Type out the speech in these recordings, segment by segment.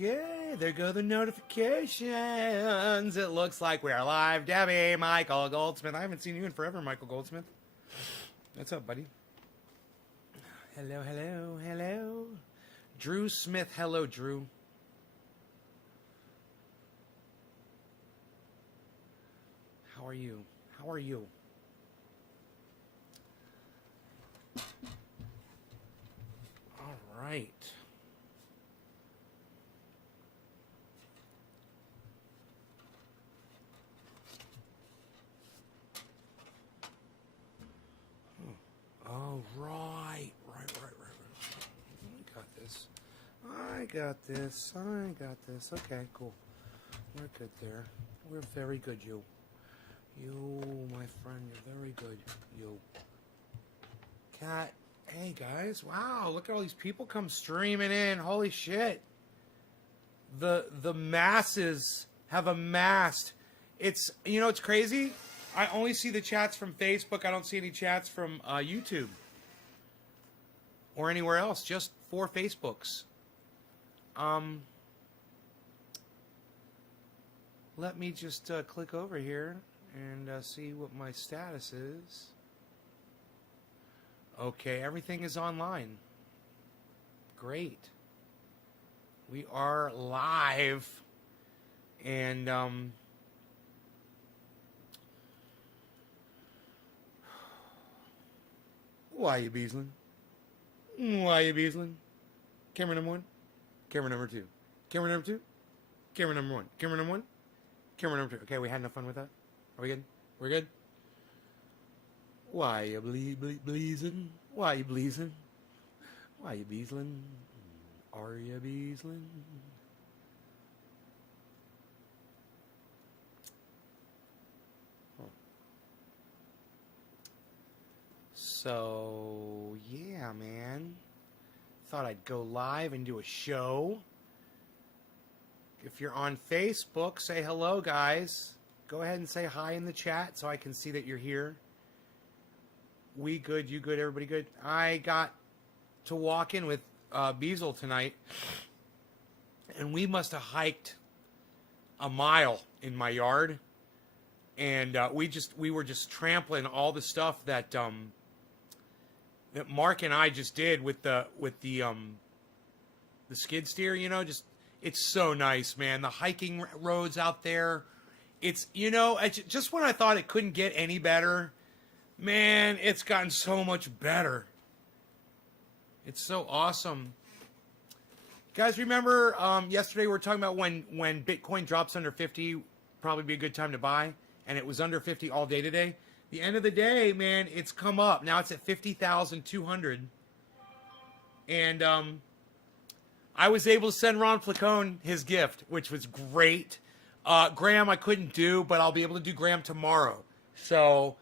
Okay, there go the notifications. It looks like we are live. Debbie, Michael Goldsmith. I haven't seen you in forever, Michael Goldsmith. What's up, buddy? Hello, hello, hello. Drew Smith. Hello, Drew. How are you? How are you? All right. Oh, right. I got this. Okay, cool. We're good there. We're very good, you. You, my friend, you're very good. You. Cat. Hey, guys. Wow, look at all these people come streaming in. Holy shit. The masses have amassed. It's, you know, it's crazy. I only see the chats from Facebook. I don't see any chats from YouTube or anywhere else. Just 4 Facebooks. Let me just click over here and see what my status is. Okay, everything is online. Great. We are live. And why you Beezlin? Why you Beezlin? Camera number 1. Camera number 2. Camera number 2. Camera number 1. Camera number 1. Camera number 2. Okay, we had enough fun with that. Are we good? We're good? Why you bleezin? Why you bleezin? Why you Beezlin? Are you Beezlin? So, yeah, man. Thought I'd go live and do a show. If you're on Facebook, say hello, guys. Go ahead and say hi in the chat so I can see that you're here. We good, you good, everybody good. I got to walk in with Beezl tonight, and we must have hiked a mile in my yard, and we were just trampling all the stuff that that Mark and I just did with the skid steer. You know, just it's so nice, man. The hiking roads out there. It's, you know, just when I thought it couldn't get any better, man, it's gotten so much better. It's so awesome. Guys, remember yesterday we were talking about when Bitcoin drops under 50, probably be a good time to buy, and it was under 50 all day today. The end of the day, man, it's come up. Now it's at 50,200. And I was able to send Ron Flacone his gift, which was great. Graham I couldn't do, but I'll be able to do Graham tomorrow. So,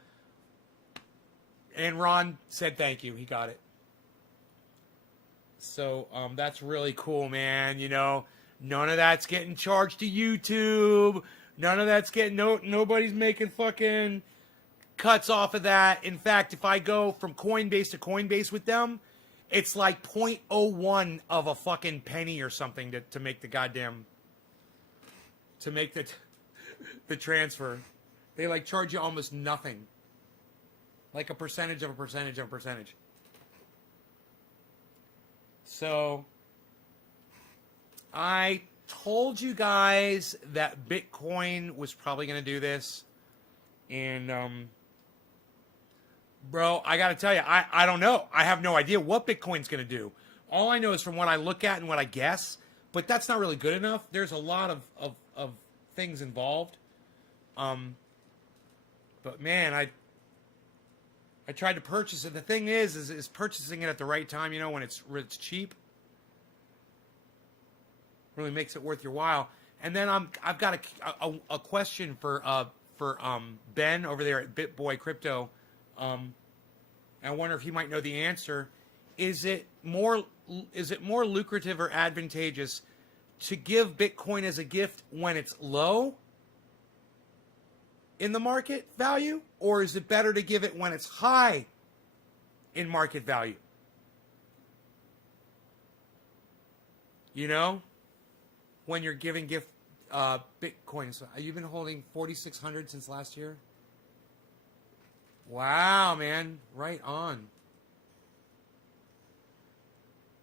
and Ron said thank you. He got it. So, that's really cool, man. You know, none of that's getting charged to YouTube. None of that's getting, nobody's making fucking cuts off of that. In fact, if I go from Coinbase to Coinbase with them, it's like 0.01 of a fucking penny or something to make the goddamn, to make the transfer. They like charge you almost nothing. Like a percentage of a percentage of a percentage. So, I told you guys that Bitcoin was probably going to do this. And, bro, I got to tell you, I don't know. I have no idea what Bitcoin's going to do. All I know is from what I look at and what I guess. But that's not really good enough. There's a lot of things involved. But, man, I tried to purchase it. The thing is purchasing it at the right time, you know, when it's cheap. Really makes it worth your while. And then I've got a question for Ben over there at BitBoy Crypto. I wonder if he might know the answer. Is it more lucrative or advantageous to give Bitcoin as a gift when it's low in the market value, or is it better to give it when it's high in market value? You know? when you're giving gift Bitcoin. So you've been holding 4,600 since last year? Wow, man. Right on.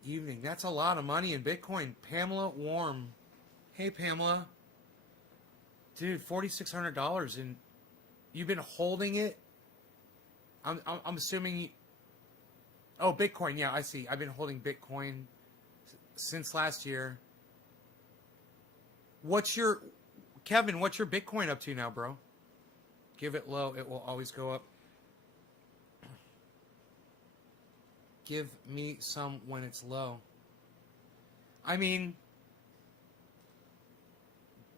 Evening. That's a lot of money in Bitcoin. Pamela Warm. Hey, Pamela. Dude, $4,600 and you've been holding it? I'm assuming... Oh, Bitcoin. Yeah, I see. I've been holding Bitcoin since last year. Kevin, what's your Bitcoin up to now, bro? Give it low. It will always go up. Give me some when it's low. I mean,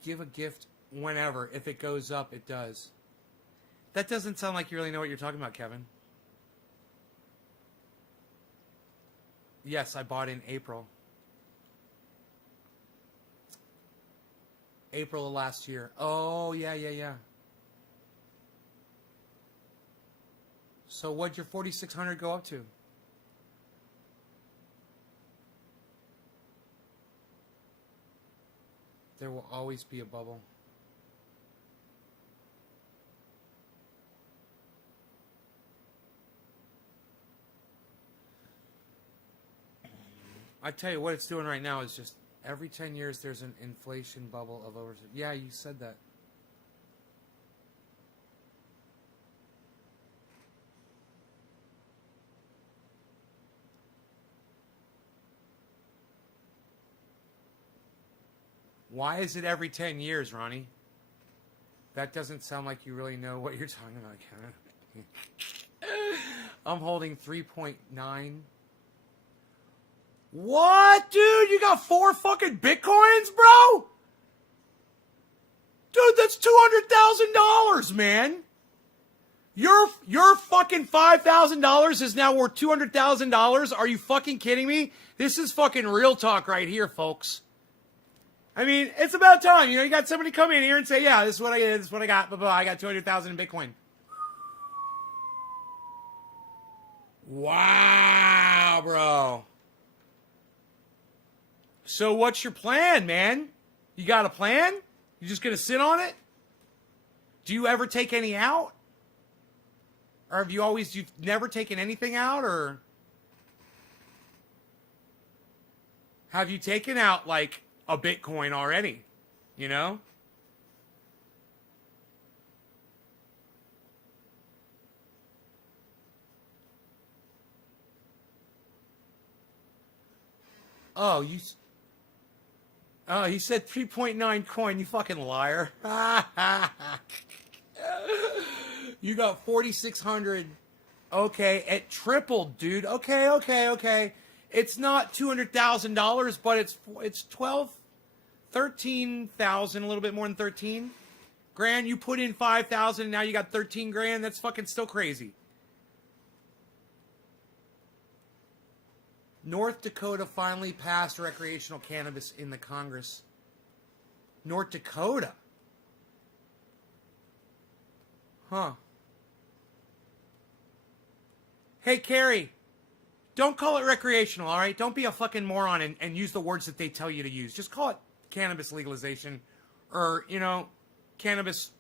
give a gift whenever. If it goes up, it does. That doesn't sound like you really know what you're talking about, Kevin. Yes, I bought in April. April of last year. Oh, yeah. So what'd your 4,600 go up to? There will always be a bubble. I tell you what it's doing right now is just every 10 years there's an inflation bubble of over. Yeah, you said that. Why is it every 10 years, Ronnie? That doesn't sound like you really know what you're talking about, Kevin. I'm holding 3.9. What, dude? You got 4 fucking Bitcoins, bro? Dude, that's $200,000, man. Your fucking $5,000 is now worth $200,000. Are you fucking kidding me? This is fucking real talk right here, folks. I mean, it's about time. You know, you got somebody come in here and say, yeah, this is what I did, this is what I got, blah, blah, I got 200,000 in Bitcoin. Wow, bro. So what's your plan, man? You got a plan? You just gonna sit on it? Do you ever take any out? Or you've never taken anything out, or have you taken out, like, a Bitcoin already, you know? Oh, he said 3.9 coin, you fucking liar. You got 4,600. Okay, it tripled, dude. Okay. It's not $200,000, but it's 13,000, a little bit more than 13 grand. You put in 5,000, now you got 13 grand. That's fucking still crazy. North Dakota finally passed recreational cannabis in the Congress. North Dakota. Huh. Hey, Carrie. Don't call it recreational, all right? Don't be a fucking moron and use the words that they tell you to use. Just call it cannabis legalization or, you know, cannabis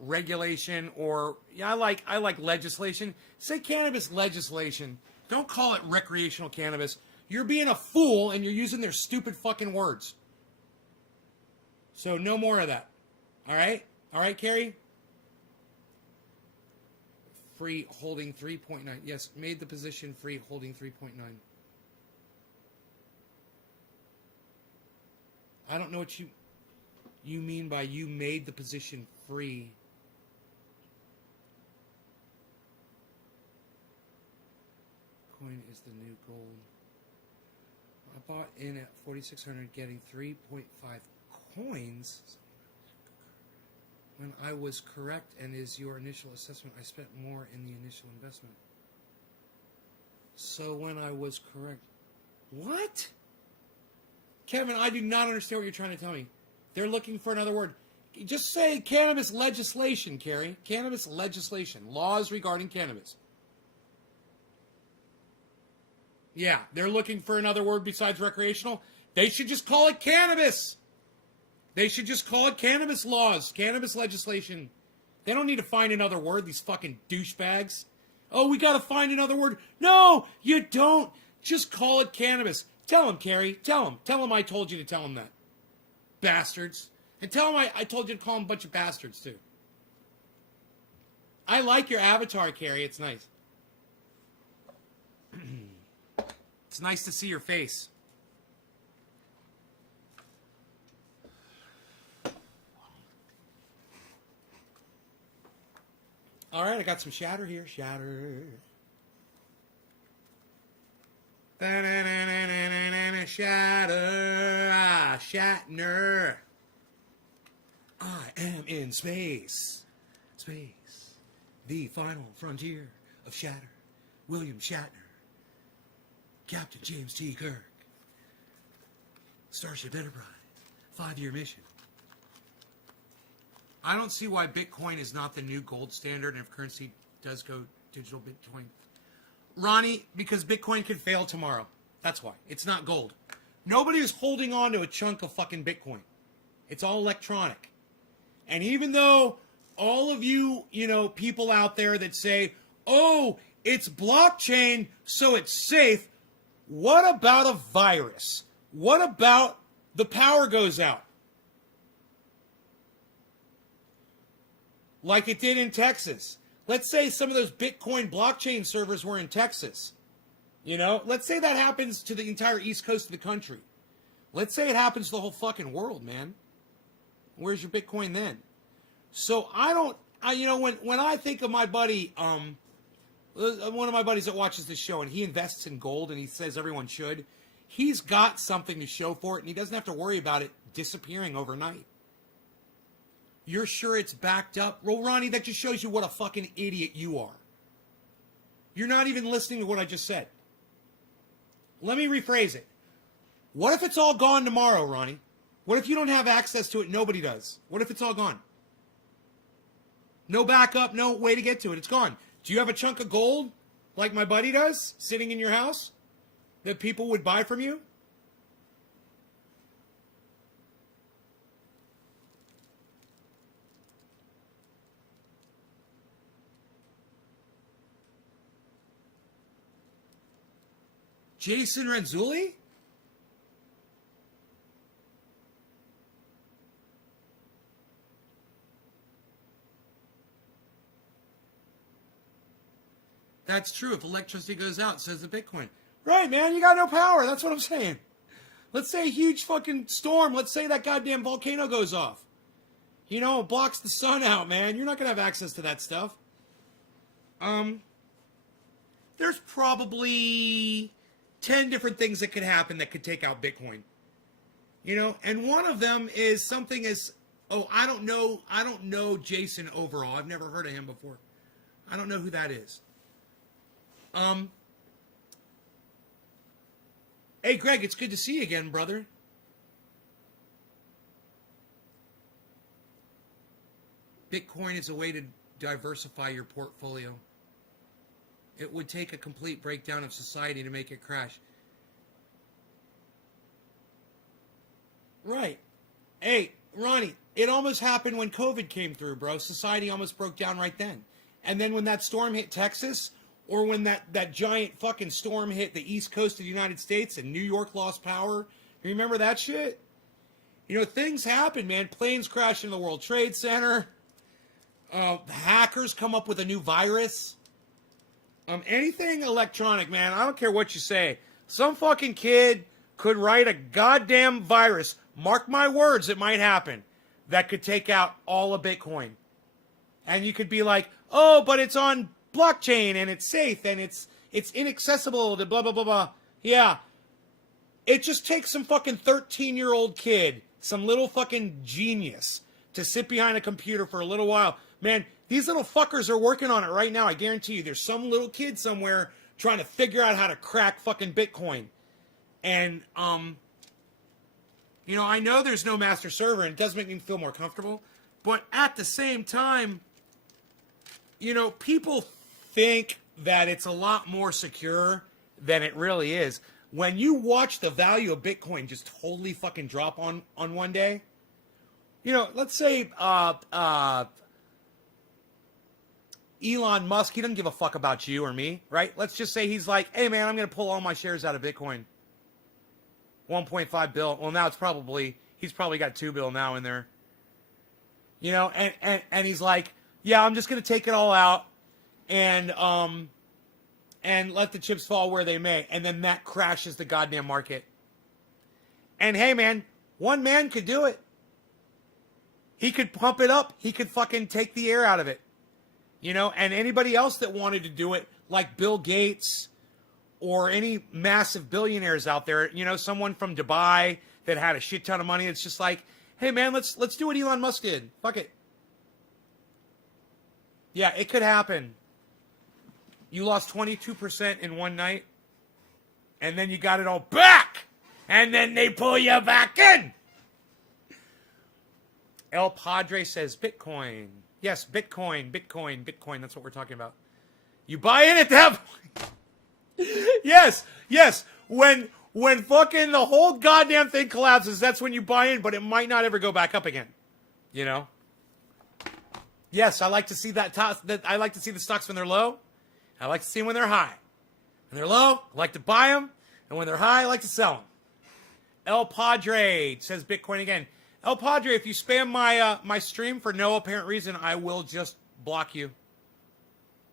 regulation or, yeah, I like legislation. Say cannabis legislation. Don't call it recreational cannabis. You're being a fool and you're using their stupid fucking words. So no more of that. All right? All right, Carrie? Free holding 3.9. Yes, made the position free holding 3.9. I don't know what you mean by you made the position free. Coin is the new gold. I bought in at 4,600 getting 3.5 coins. When I was correct and is your initial assessment, I spent more in the initial investment. So when I was correct... What? Kevin, I do not understand what you're trying to tell me. They're looking for another word. Just say cannabis legislation, Carrie. Cannabis legislation. Laws regarding cannabis. Yeah, they're looking for another word besides recreational. They should just call it cannabis. They should just call it cannabis laws, cannabis legislation. They don't need to find another word, these fucking douchebags. Oh, we gotta find another word. No, you don't. Just call it cannabis. Tell him, Carrie. Tell him. Tell him I told you to tell him that. Bastards. And tell him I told you to call him a bunch of bastards, too. I like your avatar, Carrie. It's nice. It's nice to see your face. All right, I got some shatter here. Shatter. Shatter. Ah, Shatner. I am in space. Space. The final frontier of Shatter. William Shatner. Captain James T. Kirk. Starship Enterprise. 5-year mission. I don't see why Bitcoin is not the new gold standard, and if currency does go digital Bitcoin. Ronnie, because Bitcoin could fail tomorrow. That's why. It's not gold. Nobody is holding on to a chunk of fucking Bitcoin. It's all electronic. And even though all of you, people out there that say, oh, it's blockchain, so it's safe, what about a virus? What about the power goes out? Like it did in Texas. Let's say some of those Bitcoin blockchain servers were in Texas. Let's say that happens to the entire east coast of the country. Let's say it happens to the whole fucking world, man. Where's your Bitcoin then? So when I think of my buddy, one of my buddies that watches this show, and he invests in gold, and he says everyone should, he's got something to show for it, and he doesn't have to worry about it disappearing overnight. You're sure it's backed up? Well, Ronnie, that just shows you what a fucking idiot you are. You're not even listening to what I just said. Let me rephrase it. What if it's all gone tomorrow, Ronnie? What if you don't have access to it? Nobody does. What if it's all gone? No backup, no way to get to it. It's gone. Do you have a chunk of gold, like my buddy does, sitting in your house, that people would buy from you? Jason Renzulli? That's true. If electricity goes out, says the Bitcoin. Right, man. You got no power. That's what I'm saying. Let's say a huge fucking storm. Let's say that goddamn volcano goes off. It blocks the sun out, man. You're not going to have access to that stuff. There's probably 10 different things that could happen that could take out Bitcoin. And one of them is something as, I don't know Jason overall. I've never heard of him before. I don't know who that is. Hey, Greg, it's good to see you again, brother. Bitcoin is a way to diversify your portfolio. It would take a complete breakdown of society to make it crash. Right. Hey, Ronnie, it almost happened when COVID came through, bro. Society almost broke down right then. And then when that storm hit Texas, or when that giant fucking storm hit the east coast of the United States and New York lost power, you remember that shit? Things happen, man. Planes crash into the World Trade Center. The hackers come up with a new virus. Anything electronic, man. I don't care what you say. Some fucking kid could write a goddamn virus. Mark my words, it might happen. That could take out all of Bitcoin. And you could be like, oh, but it's on blockchain and it's safe and it's inaccessible to blah, blah, blah, blah. Yeah. It just takes some fucking 13-year-old kid, some little fucking genius, to sit behind a computer for a little while. Man, these little fuckers are working on it right now. I guarantee you there's some little kid somewhere trying to figure out how to crack fucking Bitcoin. And, I know there's no master server and it does make me feel more comfortable. But at the same time, people think that it's a lot more secure than it really is. When you watch the value of Bitcoin just totally fucking drop on one day, You know, let's say Elon Musk, he doesn't give a fuck about you or me, right? Let's just say he's like, hey, man, I'm going to pull all my shares out of Bitcoin. 1.5 bill. Well, now he's probably got 2 bill now in there. You know, and he's like, yeah, I'm just going to take it all out and let the chips fall where they may. And then that crashes the goddamn market. And hey, man, one man could do it. He could pump it up. He could fucking take the air out of it. You know, and anybody else that wanted to do it, like Bill Gates or any massive billionaires out there, you know, someone from Dubai that had a shit ton of money, it's just like, hey, man, let's do what Elon Musk did. Fuck it. Yeah, it could happen. You lost 22% in one night, and then you got it all back, and then they pull you back in. El Padre says Bitcoin. Yes, Bitcoin. That's what we're talking about. You buy in at that point. Yes. When fucking the whole goddamn thing collapses, that's when you buy in, but it might not ever go back up again. You know? Yes, I like to see that. I like to see the stocks when they're low. I like to see them when they're high. When they're low, I like to buy them, and when they're high, I like to sell them. El Padre says Bitcoin again. El Padre, if you spam my stream for no apparent reason, I will just block you.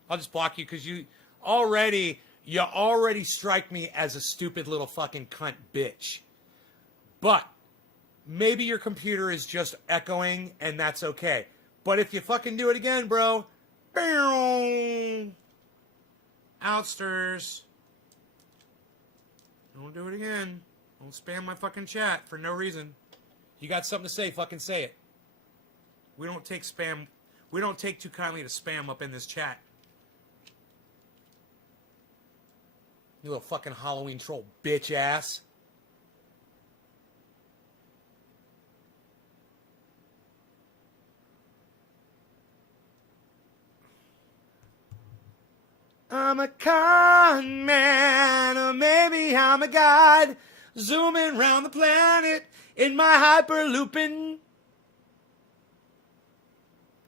I'll just block you because you already strike me as a stupid little fucking cunt bitch. But maybe your computer is just echoing, and that's okay. But if you fucking do it again, bro, outsters. Don't do it again. Don't spam my fucking chat for no reason. You got something to say, fucking say it. We don't take spam. We don't take too kindly to spam up in this chat. You little fucking Halloween troll bitch ass. I'm a con man, or maybe I'm a god, zooming around the planet in my hyperlooping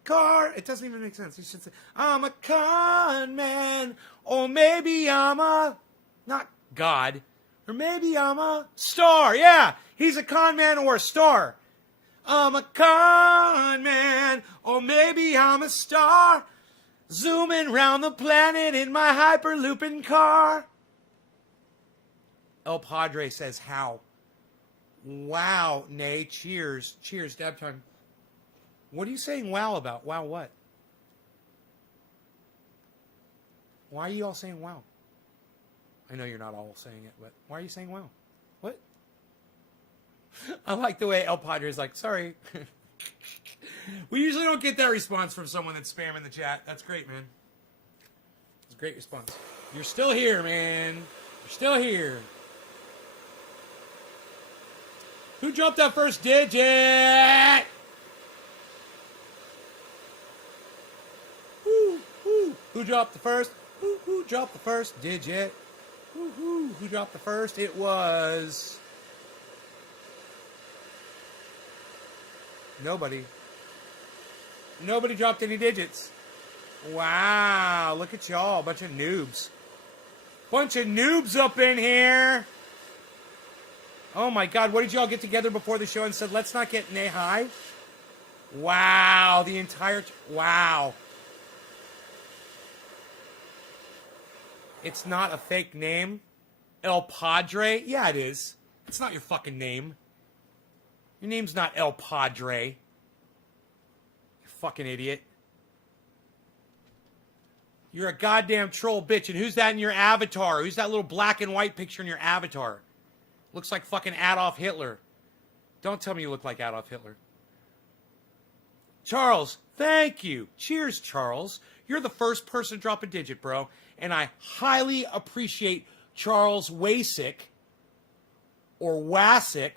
car. It doesn't even make sense. You should say, I'm a con man, or maybe I'm a, not God, or maybe I'm a star. Yeah, he's a con man or a star. I'm a con man, or maybe I'm a star, zooming round the planet in my hyperlooping car. El Padre says, how? Wow, nay, cheers. Cheers, dab time. What are you saying wow about? Wow what? Why are you all saying wow? I know you're not all saying it, but why are you saying wow? What? I like the way El Padre is like, sorry. We usually don't get that response from someone that's spamming the chat. That's great, man. It's a great response. You're still here, man. You're still here. Who dropped that first digit? Who dropped the first? Who dropped the first digit? Who dropped the first? It was nobody. Nobody dropped any digits. Wow, look at y'all, bunch of noobs. Bunch of noobs up in here. Oh my God, what did y'all get together before the show and said, let's not get nay high? Wow, the entire, wow. It's not a fake name. El Padre? Yeah, it is. It's not your fucking name. Your name's not El Padre. You fucking idiot. You're a goddamn troll bitch. And who's that in your avatar? Who's that little black and white picture in your avatar? Looks like fucking Adolf Hitler. Don't tell me you look like Adolf Hitler. Charles, thank you. Cheers, Charles. You're the first person to drop a digit, bro. And I highly appreciate Charles Wasick or Wasick.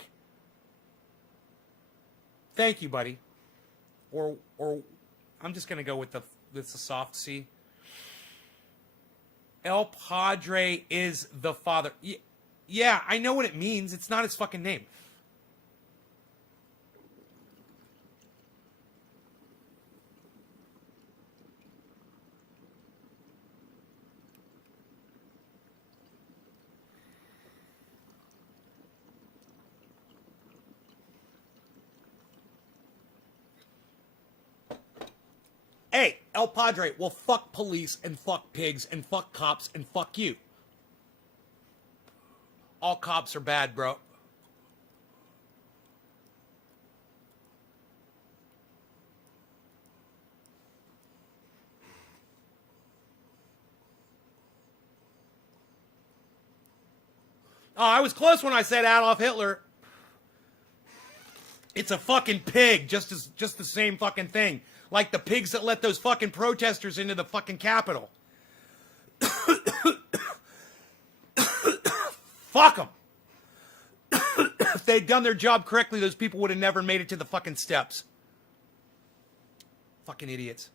Thank you, buddy. Or I'm just going to go with the soft C. El Padre is the father. Yeah, I know what it means. It's not his fucking name. Hey, El Padre, well, fuck police and fuck pigs and fuck cops and fuck you. All cops are bad, bro. Oh, I was close when I said Adolf Hitler. It's a fucking pig, just the same fucking thing. Like the pigs that let those fucking protesters into the fucking Capitol. Fuck them. If they'd done their job correctly, those people would have never made it to the fucking steps. Fucking idiots.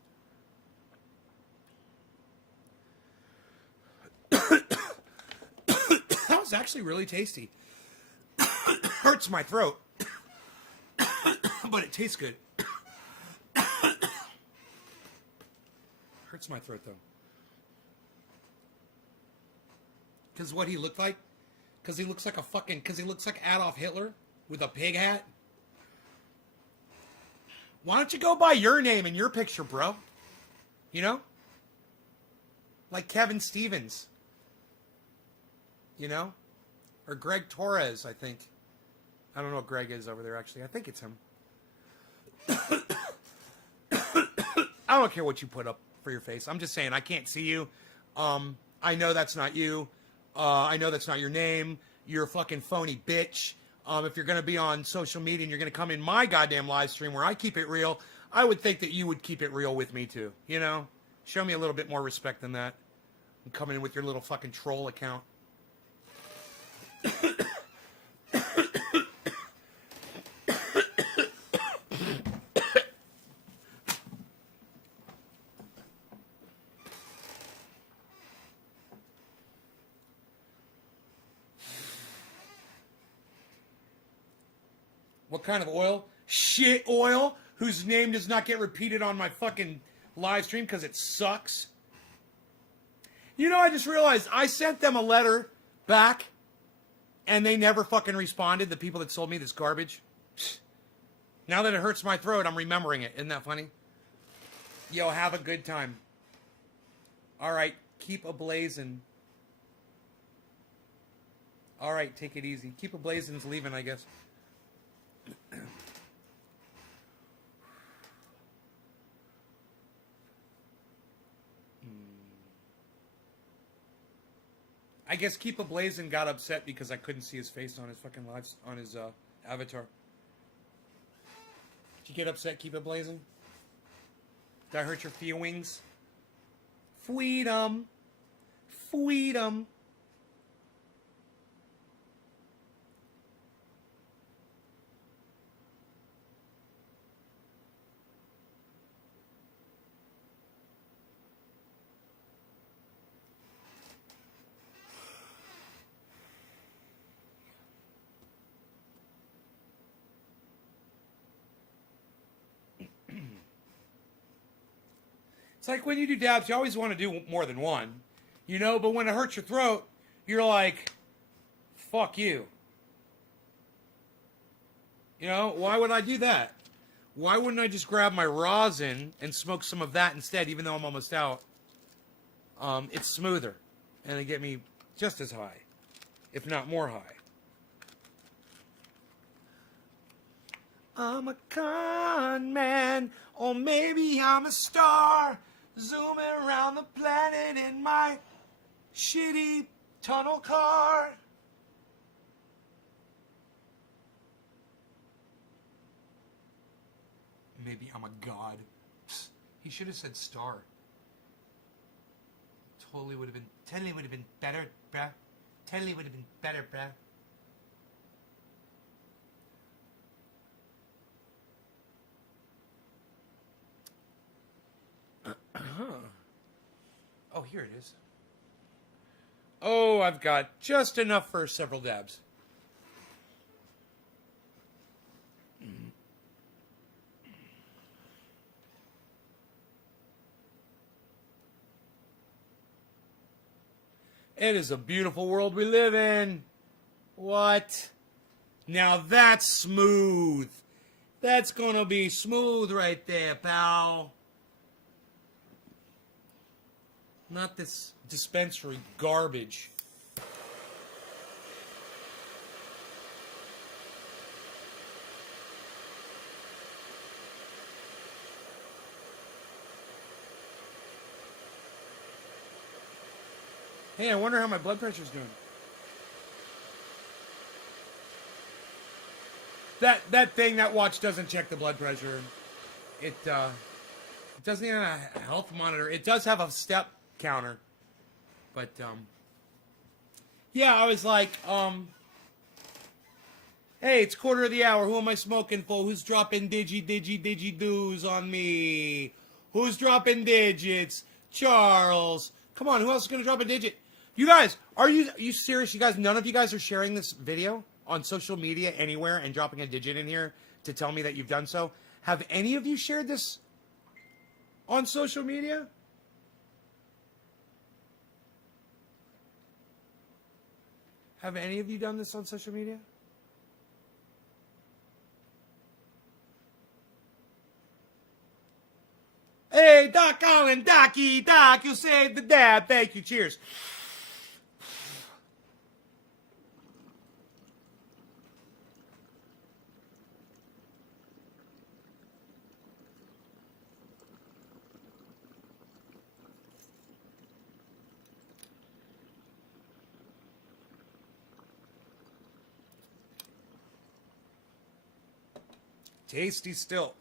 That was actually really tasty. Hurts my throat. But it tastes good. Hurts my throat, though. Because what he looked like? Because he looks like a fucking... Because he looks like Adolf Hitler with a pig hat? Why don't you go by your name and your picture, bro? You know? Like Kevin Stevens. You know? Or Greg Torres, I think. I don't know what Greg is over there, actually. I think it's him. I don't care what you put up for your face. I'm just saying, I can't see you. I know that's not you. I know that's not your name. You're a fucking phony bitch. If you're going to be on social media and you're going to come in my goddamn live stream where I keep it real, I would think that you would keep it real with me too. You know? Show me a little bit more respect than that. I'm coming in with your little fucking troll account. What kind of oil? Shit oil, whose name does not get repeated on my fucking live stream because it sucks. You know, I just realized I sent them a letter back and they never fucking responded, the people that sold me this garbage. Now that it hurts my throat, I'm remembering it. Isn't that funny? Yo, have a good time. All right, keep ablazing. All right, take it easy. Keep ablazin's leaving, I guess. I guess Keep a Blazin' got upset because I couldn't see his face on his fucking live, on his avatar. Did you get upset, Keep a Blazin'? Did I hurt your feelings? Freedom. Freedom. It's like when you do dabs, you always want to do more than one, you know, but when it hurts your throat, you're like, fuck you. You know, why would I do that? Why wouldn't I just grab my rosin and smoke some of that instead, even though I'm almost out? It's smoother, and it'll get me just as high, if not more high. I'm a con man, or maybe I'm a star, zooming around the planet in my shitty tunnel car. Maybe I'm a god. Psst, he should have said star. Totally would have been better, bruh. Totally would have been better, bruh. Oh, here it is. Oh, I've got just enough for several dabs. It is a beautiful world we live in. What? Now that's smooth. That's gonna be smooth right there, pal. Not this dispensary garbage. Hey, I wonder how my blood pressure's doing. That thing, that watch doesn't check the blood pressure. It doesn't even have a health monitor. It does have a step counter. But, yeah, I was like, hey, it's quarter of the hour. Who am I smoking for? Who's dropping digi-doos on me? Who's dropping digits? Charles. Come on, who else is going to drop a digit? You guys, are you serious? You guys, none of you guys are sharing this video on social media anywhere and dropping a digit in here to tell me that you've done so? Have any of you shared this on social media? Have any of you done this on social media? Hey, Doc Allen, Docky, Doc, you saved the dad. Thank you. Cheers. Tasty still.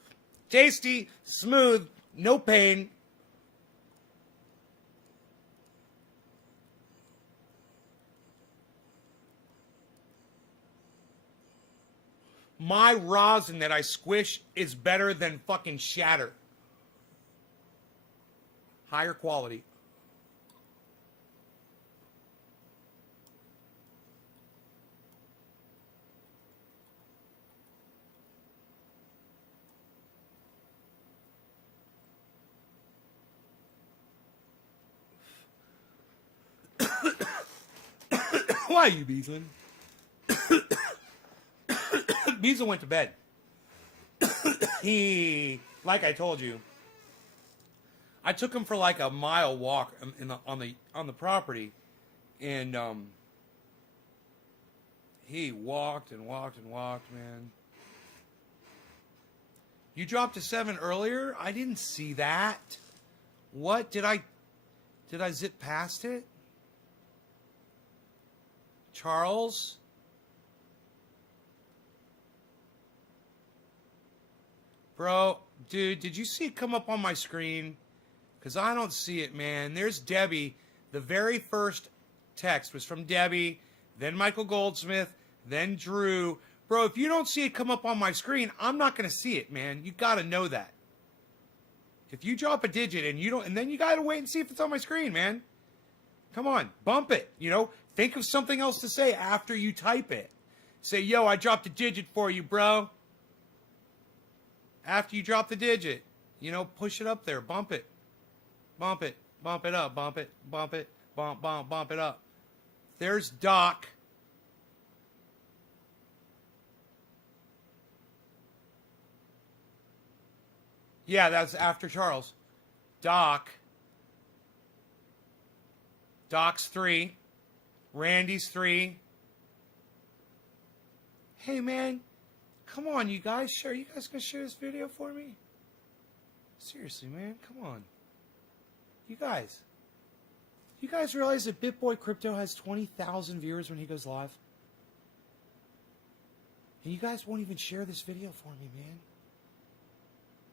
Tasty, smooth, no pain. My rosin that I squish is better than fucking shatter. Higher quality. Why are you, Beezlin? Beezlin went to bed. Like I told you, I took him for like a mile walk on the property, and he walked and walked and walked, man. You dropped a 7 earlier? I didn't see that. What? Did I zip past it? Charles? Bro, dude, did you see it come up on my screen? Because I don't see it, man. There's Debbie. The very first text was from Debbie, then Michael Goldsmith, then Drew. Bro, if you don't see it come up on my screen, I'm not going to see it, man. You got to know that. If you drop a digit and you don't, and then you got to wait and see if it's on my screen, man. Come on, bump it, you know? Think of something else to say after you type it. Say, yo, I dropped a digit for you, bro. After you drop the digit, you know, push it up there, bump it. Bump it, bump it up, bump it, bump it, bump it up. There's Doc. Yeah, that's after Charles. Doc. Doc's 3. Randy's 3. Hey, man. Come on, you guys. Are you guys going to share this video for me? Seriously, man. Come on. You guys. You guys realize that BitBoy Crypto has 20,000 viewers when he goes live? And you guys won't even share this video for me, man.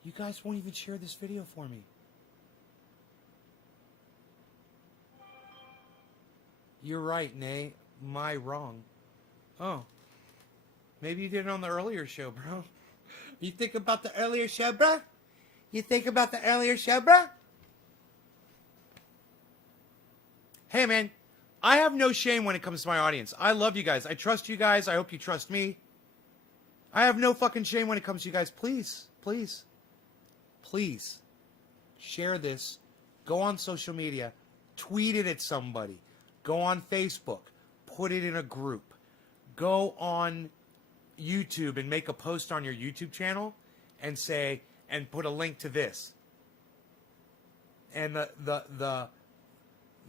You guys won't even share this video for me. You're right, Nay. My wrong. Oh. Maybe you did it on the earlier show, bro. You think about the earlier show, bro? You think about the earlier show, bro? Hey, man. I have no shame when it comes to my audience. I love you guys. I trust you guys. I hope you trust me. I have no fucking shame when it comes to you guys. Please, please, please share this. Go on social media. Tweet it at somebody. Go on Facebook. Put it in a group. Go on YouTube and make a post on your YouTube channel and say, and put a link to this. And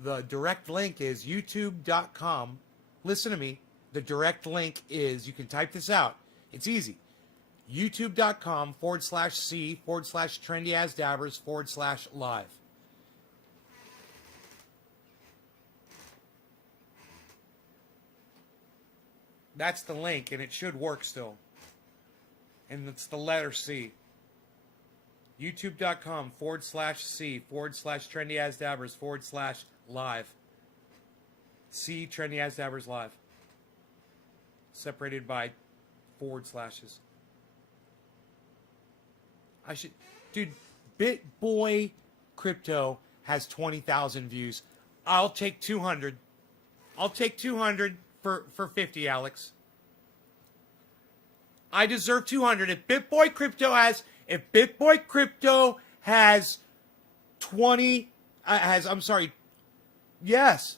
The direct link is youtube.com. Listen to me. The direct link is, you can type this out. It's easy. youtube.com/C/trendyasdabbers/live. That's the link, and it should work still. And it's the letter C. youtube.com/C/trendyasdabbers/live. C Trendy As Dabbers Live. Separated by forward slashes. I should... Dude, BitBoy Crypto has 20,000 views. I'll take 200. I'll take 200 for 50, Alex. I deserve 200. If BitBoy Crypto has 20... I'm sorry. Yes.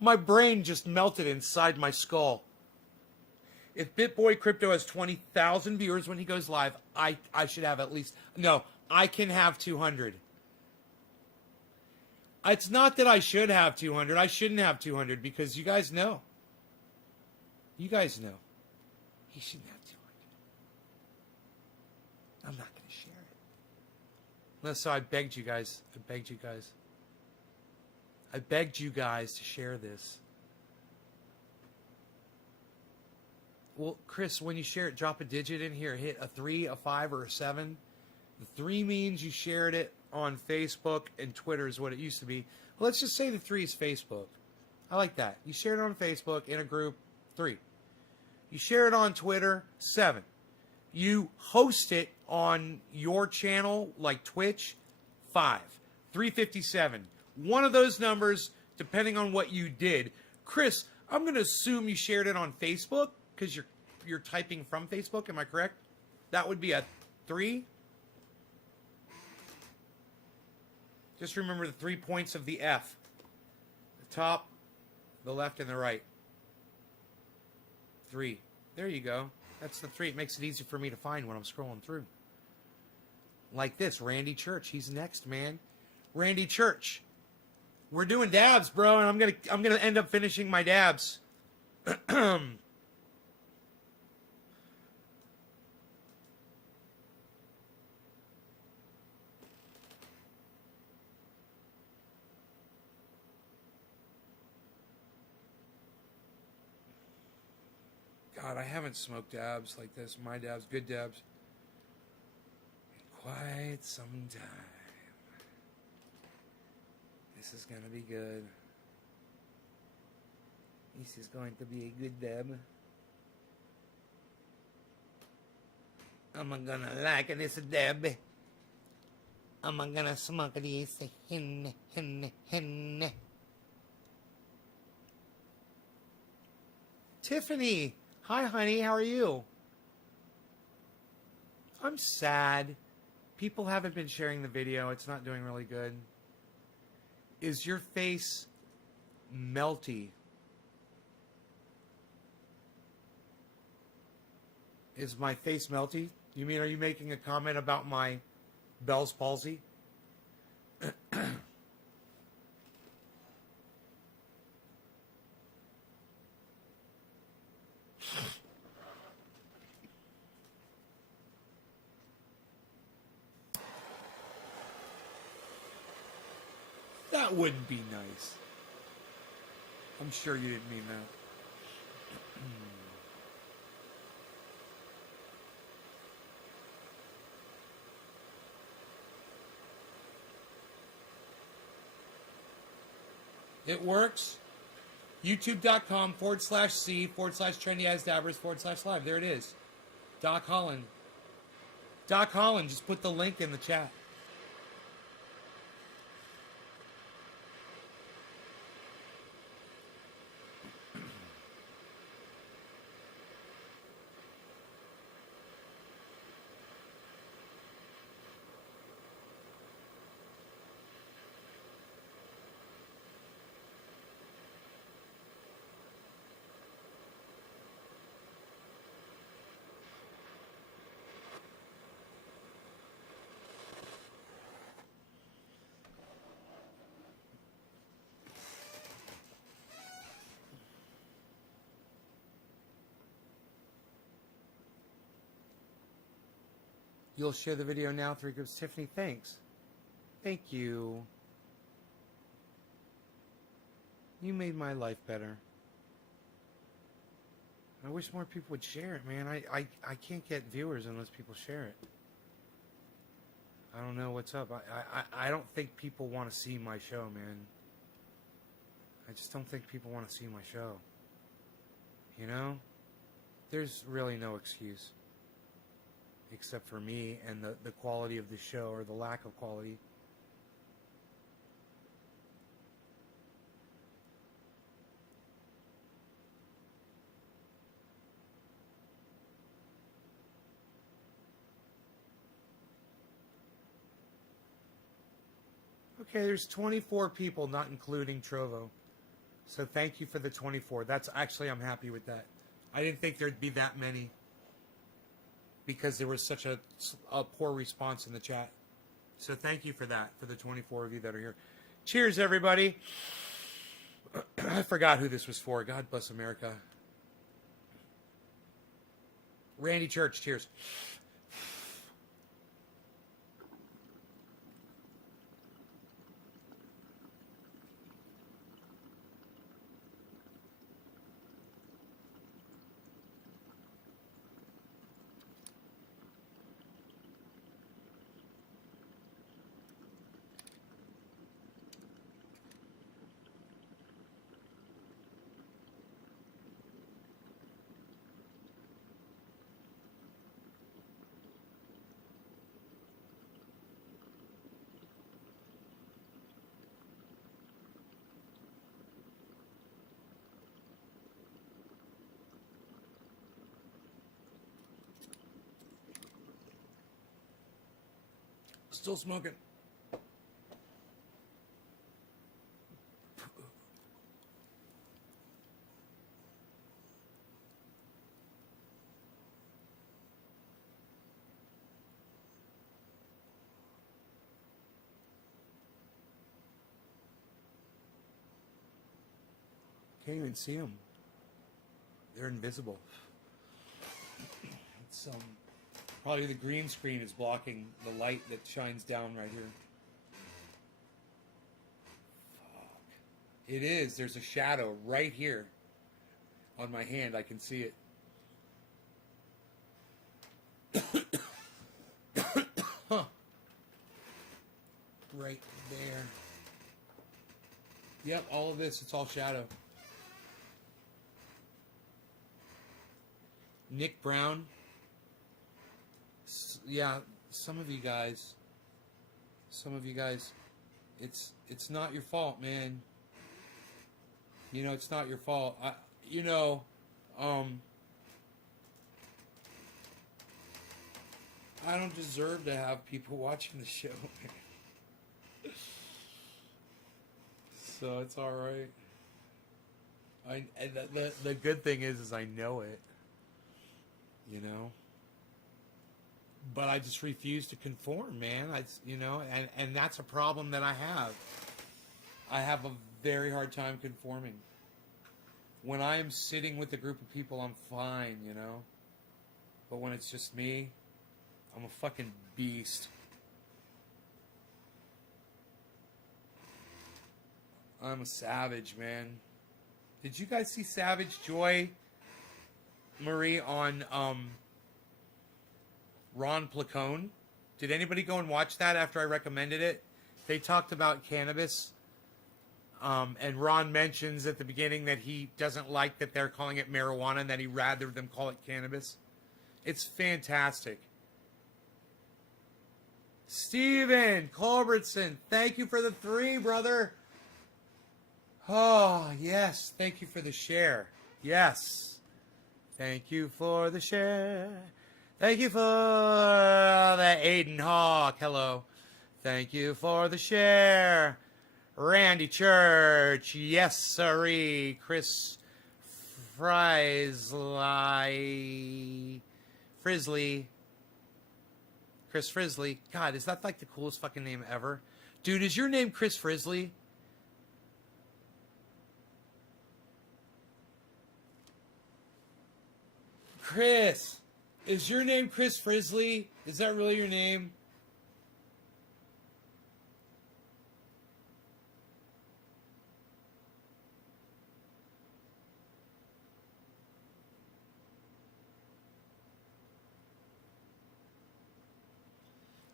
My brain just melted inside my skull. If BitBoy Crypto has 20,000 viewers when he goes live, I should have at least... No, I can have 200. It's not that I should have 200. I shouldn't have 200 because you guys know. You guys know. He shouldn't have 200. I'm not going to share it. No, so I begged you guys. I begged you guys to share this. Well, Chris, when you share it, drop a digit in here. Hit a 3, a 5, or a 7. The 3 means you shared it on Facebook, and Twitter is what it used to be. Well, let's just say the 3 is Facebook. I like that. You shared it on Facebook in a group, 3. You share it on Twitter, 7. You host it on your channel, like Twitch, 5. 357. One of those numbers, depending on what you did. Chris, I'm going to assume you shared it on Facebook because you're typing from Facebook. Am I correct? That would be a 3. Just remember the 3 points of the F. The top, the left, and the right. 3. There you go. That's the 3. It makes it easy for me to find when I'm scrolling through. Like this, Randy Church. He's next, man. Randy Church. We're doing dabs, bro, and I'm gonna end up finishing my dabs. God, I haven't smoked dabs like this. My dabs, good dabs, in quite some time. This is going to be good. This is going to be a good dab. I'm going to like this dab. I'm going to smoke this. Tiffany. Hi, honey. How are you? I'm sad. People haven't been sharing the video. It's not doing really good. Is your face melty? Is my face melty? You mean, are you making a comment about my Bell's palsy? That wouldn't be nice. I'm sure you didn't mean that. It works. YouTube.com/C/trendyasdabbers/live. There it is. Doc Holland. Doc Holland, just put the link in the chat. You'll share the video now. 3 groups. Tiffany, thanks. Thank you. You made my life better. I wish more people would share it, man. I can't get viewers unless people share it. I don't know what's up. I don't think people want to see my show, man. I just don't think people want to see my show. You know? There's really no excuse. Except for me and the quality of the show, or the lack of quality. Okay, there's 24 people, not including Trovo. So thank you for the 24. That's actually, I'm happy with that. I didn't think there'd be that many, because there was such a poor response in the chat. So thank you for that, for the 24 of you that are here. Cheers, everybody. I forgot who this was for. God bless America. Randy Church, cheers. Still smoking. Can't even see them. They're invisible. It's probably the green screen is blocking the light that shines down right here. Fuck. It is. There's a shadow right here on my hand. I can see it. Huh. Right there. Yep, all of this, it's all shadow. Nick Brown. Yeah, some of you guys, it's not your fault, man. You know, it's not your fault. I don't deserve to have people watching the show, man. So it's all right. The good thing is I know it. You know. But I just refuse to conform, man. And that's a problem that I have. I have a very hard time conforming. When I am sitting with a group of people, I'm fine, you know. But when it's just me, I'm a fucking beast. I'm a savage, man. Did you guys see Savage Joy, Marie, on Ron Placone? Did anybody go and watch that after I recommended it? They talked about cannabis. And Ron mentions at the beginning that he doesn't like that they're calling it marijuana and that he'd rather them call it cannabis. It's fantastic. Steven Culbertson, thank you for the 3, brother. Oh, yes. Thank you for the share. Yes. Thank you for the share. Thank you for the Aiden Hawk. Hello. Thank you for the share. Randy Church. Yes, sirree. Chris Frisley. Chris Frisley. God, is that like the coolest fucking name ever? Dude, is your name Chris Frisley? Chris, is your name Chris Frisley? Is that really your name?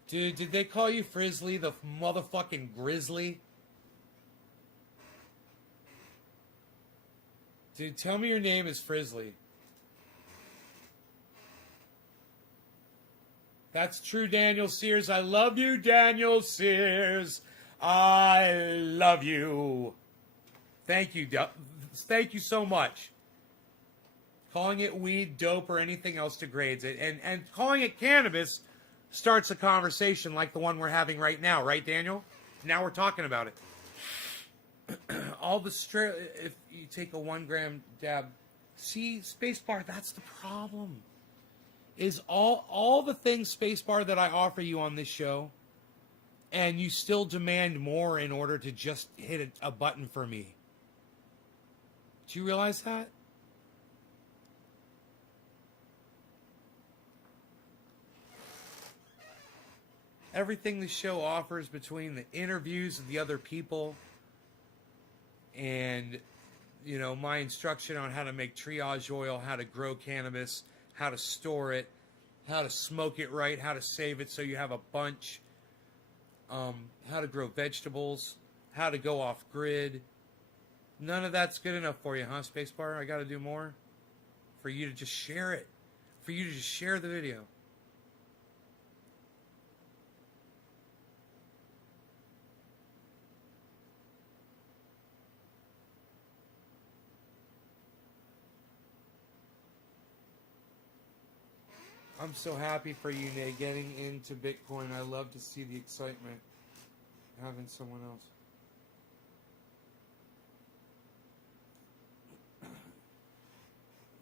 Dude, did they call you Frizzly, the motherfucking Grizzly? Dude, tell me your name is Frizzly. That's true, Daniel Sears. I love you, Daniel Sears. I love you. Thank you. Thank you so much. Calling it weed, dope, or anything else degrades it. And calling it cannabis starts a conversation like the one we're having right now. Right, Daniel? Now we're talking about it. All the straight... If you take a 1 gram dab... See, spacebar, that's the problem. Is all the things, spacebar, that I offer you on this show, and you still demand more in order to just hit a button for me. Do you realize that? Everything the show offers, between the interviews of the other people and, you know, my instruction on how to make triage oil, how to grow cannabis, how to store it, how to smoke it right, how to save it so you have a bunch, how to grow vegetables, how to go off grid. None of that's good enough for you, huh, Spacebar? I got to do more for you to just share it, for you to just share the video. I'm so happy for you, Nate, getting into Bitcoin. I love to see the excitement having someone else.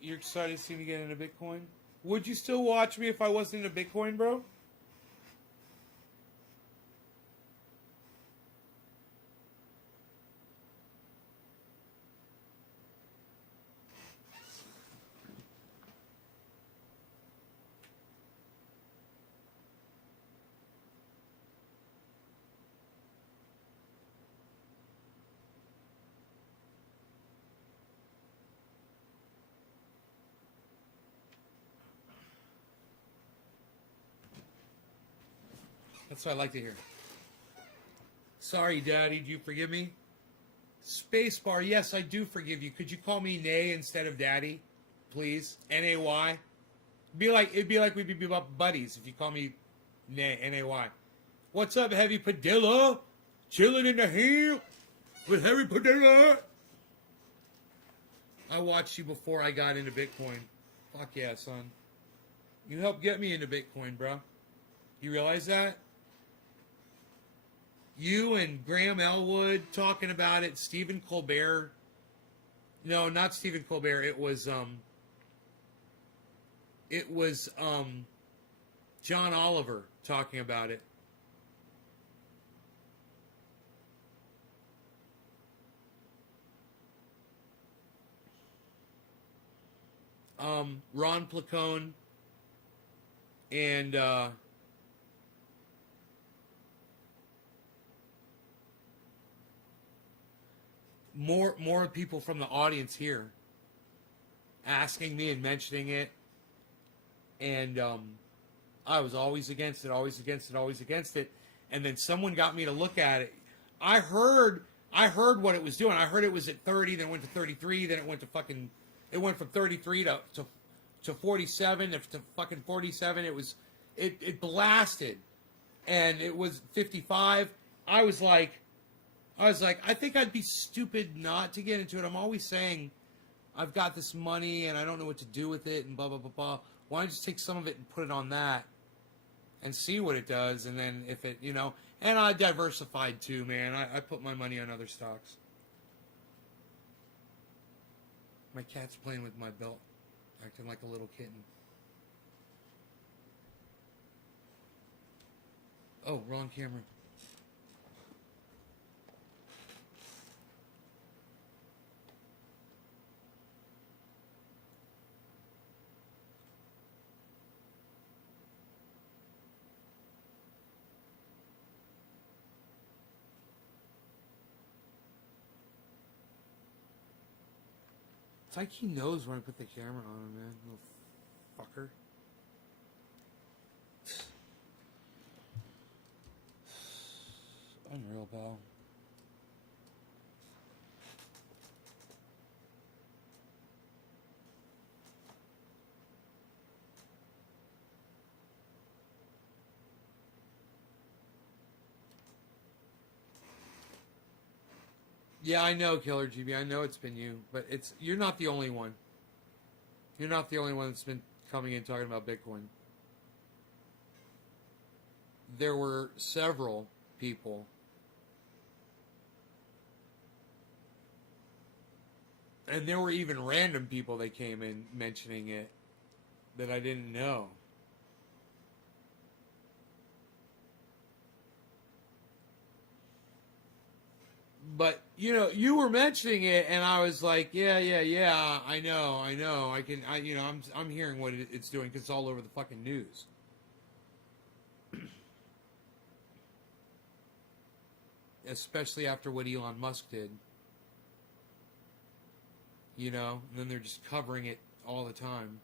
You're excited to see me get into Bitcoin? Would you still watch me if I wasn't into Bitcoin, bro? That's what I like to hear. Sorry, Daddy, do you forgive me? Spacebar, yes, I do forgive you. Could you call me Nay instead of Daddy, please? N-A-Y. It'd be like we'd be buddies if you call me Nay, N-A-Y. What's up, Heavy Padilla? Chilling in the hill with Heavy Padilla. I watched you before I got into Bitcoin. Fuck yeah, son. You helped get me into Bitcoin, bro. You realize that? You and Graham Elwood talking about it. Stephen Colbert. No, not Stephen Colbert. It was John Oliver talking about it. Ron Placone and more people from the audience here asking me and mentioning it, and I was always against it, always against it, always against it, and then someone got me to look at it. I heard what it was doing. I heard it was at 30, then it went to 33, then it went from 33 to 47, to fucking 47. It blasted, and it was 55. I was like, I think I'd be stupid not to get into it. I'm always saying, I've got this money and I don't know what to do with it and blah, blah, blah, blah. Why don't I just take some of it and put it on that and see what it does? And then if it, you know, and I diversified too, man. I put my money on other stocks. My cat's playing with my belt, acting like a little kitten. Oh, wrong camera. It's like he knows when I put the camera on him, man. Little fucker. Unreal, pal. Yeah, I know, Killer GB. I know it's been you, but you're not the only one. You're not the only one that's been coming in talking about Bitcoin. There were several people. And there were even random people that came in mentioning it that I didn't know. But, you know, you were mentioning it, and I was like, yeah, I know. I'm hearing what it's doing because it's all over the fucking news. Especially after what Elon Musk did. You know, and then they're just covering it all the time.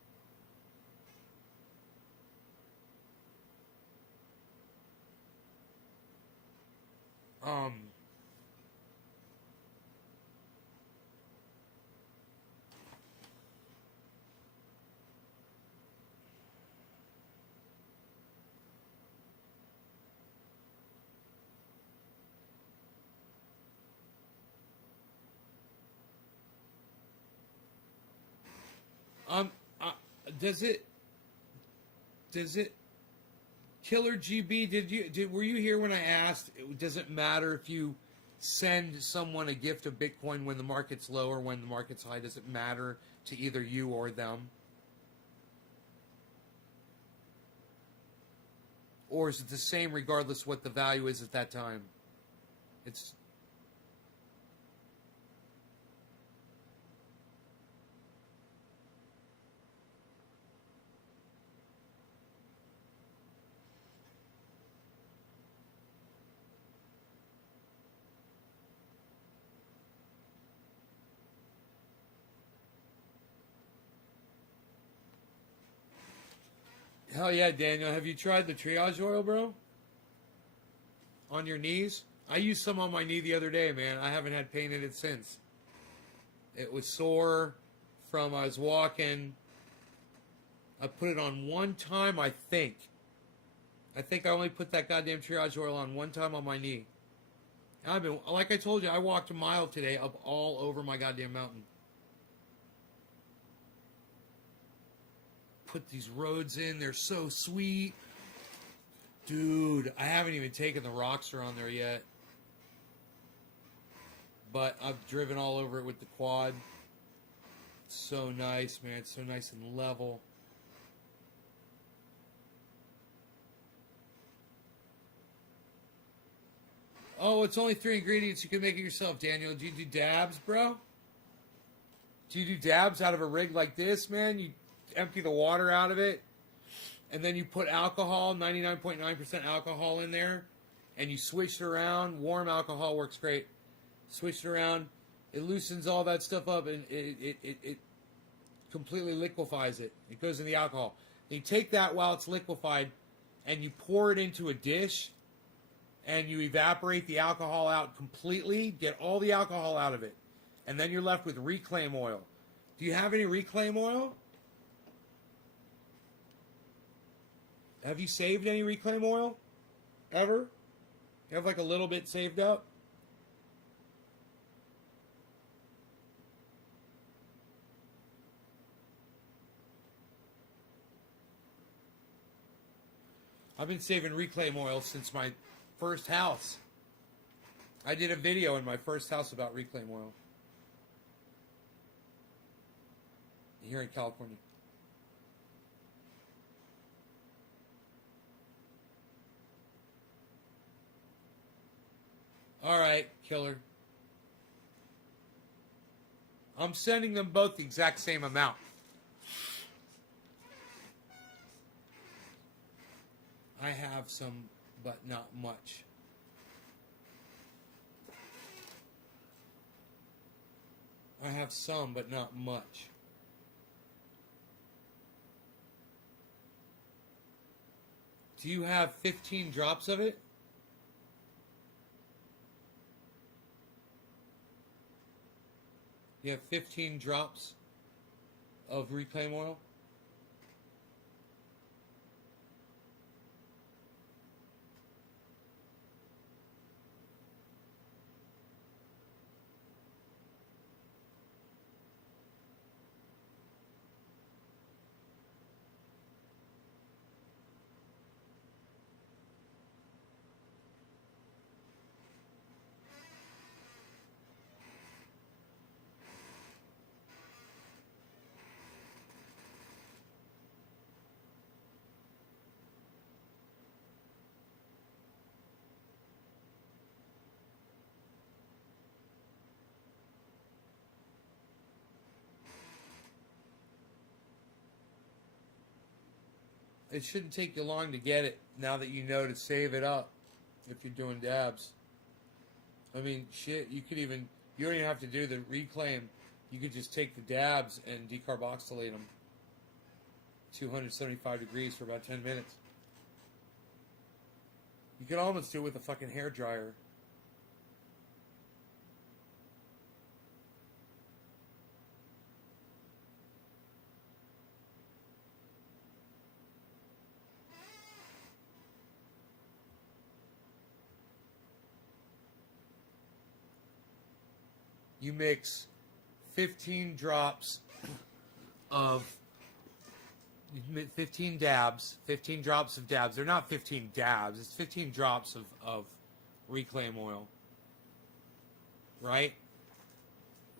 Does it Killer GB, were you here when I asked, does it matter if you send someone a gift of Bitcoin when the market's low or when the market's high? Does it matter to either you or them? Or is it the same regardless what the value is at that time? It's hell yeah, Daniel. Have you tried the triage oil, bro? On your knees? I used some on my knee the other day, man. I haven't had pain in it since. It was sore from I was walking. I put it on one time, I think. I think I only put that goddamn triage oil on one time on my knee. I've been, like I told you, I walked a mile today up all over my goddamn mountain. Put these roads in, they're so sweet. Dude, I haven't even taken the Rockster on there yet. But I've driven all over it with the quad. It's so nice, man. It's so nice and level. Oh, it's only 3 ingredients. You can make it yourself, Daniel. Do you do dabs, bro? Do you do dabs out of a rig like this, man? You empty the water out of it, and then you put alcohol, 99.9% alcohol in there, and you switch it around. Warm alcohol works great. Switch it around. It loosens all that stuff up, and it completely liquefies it. It goes in the alcohol. And you take that while it's liquefied, and you pour it into a dish, and you evaporate the alcohol out completely, get all the alcohol out of it, and then you're left with reclaim oil. Do you have any reclaim oil? Have you saved any reclaim oil? Ever? You have like a little bit saved up? I've been saving reclaim oil since my first house. I did a video in my first house about reclaim oil. Here in California. Alright, killer. I'm sending them both the exact same amount. I have some, but not much. I have some, but not much. Do you have 15 drops of it? You have 15 drops of reclaim oil? It shouldn't take you long to get it now that you know to save it up if you're doing dabs. I mean, shit, you don't even have to do the reclaim. You could just take the dabs and decarboxylate them 275 degrees for about 10 minutes. You could almost do it with a fucking hair dryer. You mix 15 drops of 15 dabs, 15 drops of dabs. They're not 15 dabs. It's 15 drops of reclaim oil, right?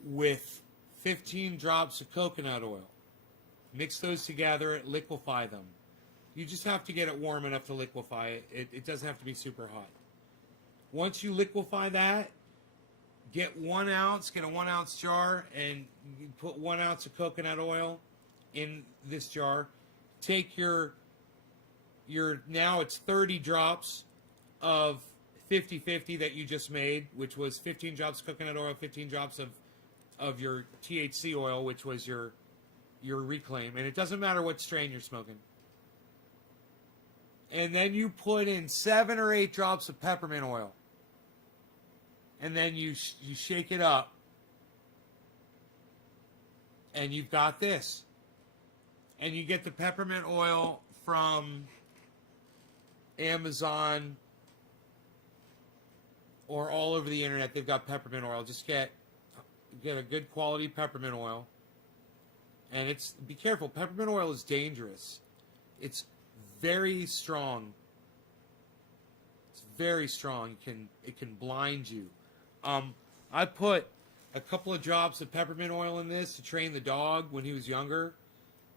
With 15 drops of coconut oil. Mix those together, liquefy them. You just have to get it warm enough to liquefy it. It doesn't have to be super hot. Once you liquefy that, get 1 ounce, get a 1 ounce jar, and you put 1 ounce of coconut oil in this jar. Take your now it's 30 drops of 50-50 that you just made, which was 15 drops of coconut oil, 15 drops of your THC oil, which was your reclaim. And it doesn't matter what strain you're smoking. And then you put in 7 or 8 drops of peppermint oil. And then you shake it up, and you've got this. And you get the peppermint oil from Amazon or all over the internet. They've got peppermint oil. Just get a good quality peppermint oil. And be careful, peppermint oil is dangerous. It's very strong. It's very strong. It can blind you. I put a couple of drops of peppermint oil in this to train the dog when he was younger.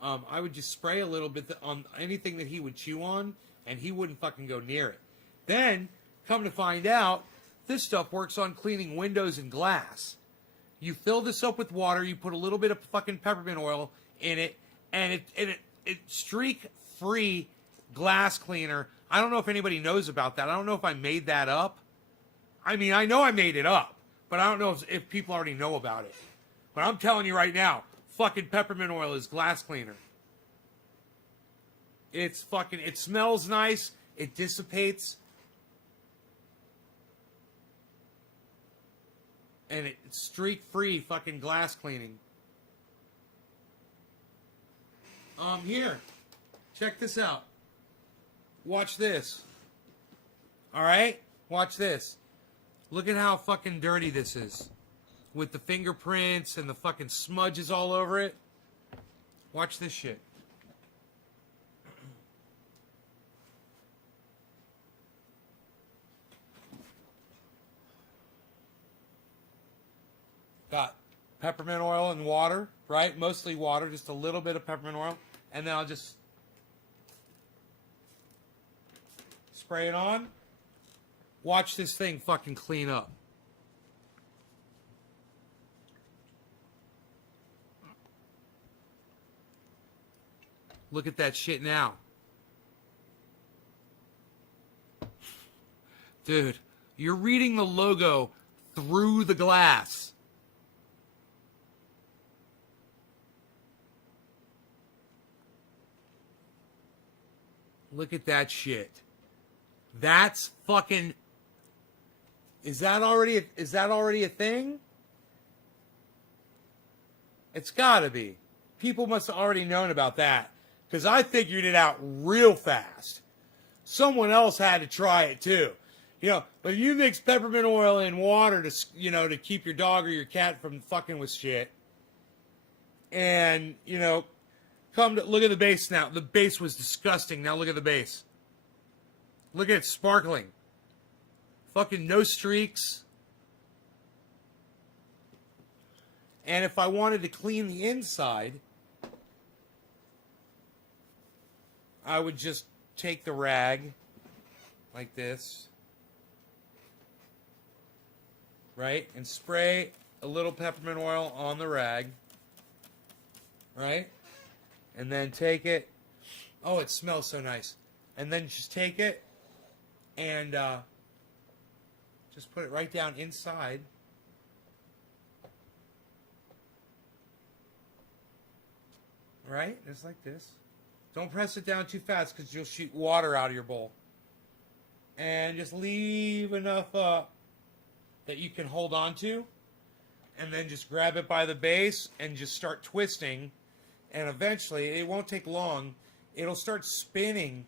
I would just spray a little bit on anything that he would chew on, and he wouldn't fucking go near it. Then, come to find out, this stuff works on cleaning windows and glass. You fill this up with water, you put a little bit of fucking peppermint oil in it, and it streak-free glass cleaner. I don't know if anybody knows about that. I don't know if I made that up. I mean, I know I made it up, but I don't know if people already know about it. But I'm telling you right now, fucking peppermint oil is glass cleaner. It smells nice. It dissipates. And it's streak-free fucking glass cleaning. Here. Check this out. Watch this. Alright? Watch this. Look at how fucking dirty this is. With the fingerprints and the fucking smudges all over it. Watch this shit. Got peppermint oil and water, right? Mostly water, just a little bit of peppermint oil. And then I'll just spray it on. Watch this thing fucking clean up. Look at that shit now. Dude, you're reading the logo through the glass. Look at that shit. That's fucking... Is that already a thing? It's gotta be. People must have already known about that. Because I figured it out real fast. Someone else had to try it too. You know, but if you mix peppermint oil in water to, you know, to keep your dog or your cat from fucking with shit. And, you know, look at the base now. The base was disgusting. Now look at the base. Look at it sparkling. Fucking no streaks. And if I wanted to clean the inside, I would just take the rag like this, right? And spray a little peppermint oil on the rag, right? And then take it. Oh, it smells so nice. And then just take it and just put it right down inside. Right? Just like this. Don't press it down too fast because you'll shoot water out of your bowl. And just leave enough that you can hold on to. And then just grab it by the base and just start twisting. And eventually, it won't take long, it'll start spinning.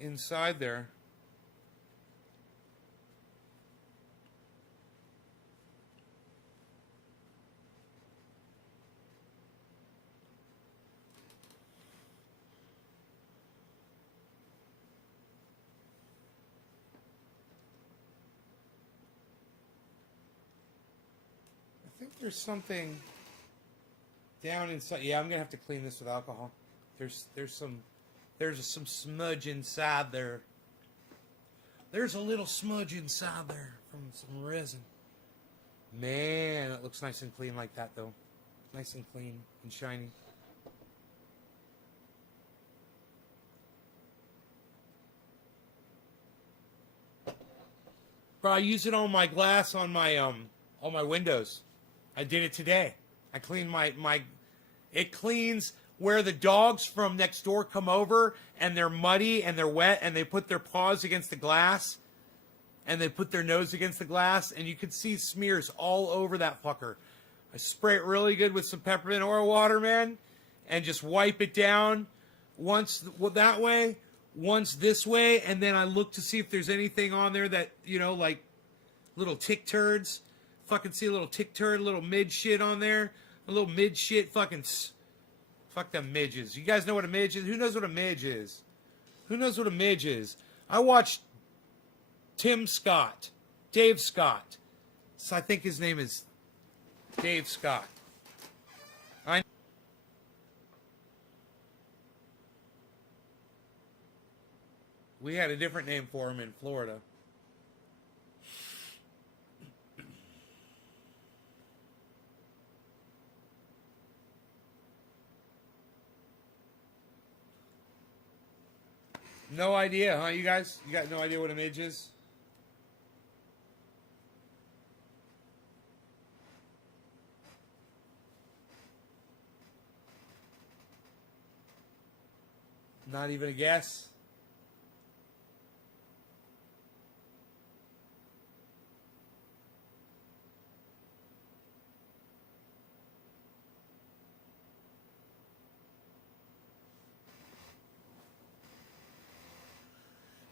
Inside there. I think there's something down inside. Yeah, I'm gonna have to clean this with alcohol. There's some smudge inside there. There's a little smudge inside there from some resin. Man, it looks nice and clean like that, though. Nice and clean and shiny. Bro, I use it on my glass on my windows. I did it today. I cleaned my it cleans where the dogs from next door come over and they're muddy and they're wet and they put their paws against the glass and they put their nose against the glass and you can see smears all over that fucker. I spray it really good with some peppermint oil water, man, and just wipe it down once that way, once this way, and then I look to see if there's anything on there that, you know, like little tick turds. Fucking see a little tick turd, a little mid shit on there. A little mid shit fucking... Fuck them midges. You guys know what a midge is? Who knows what a midge is? Who knows what a midge is? I watched Dave Scott. So I think his name is Dave Scott. We had a different name for him in Florida. No idea, huh, you guys? You got no idea what a midge is? Not even a guess?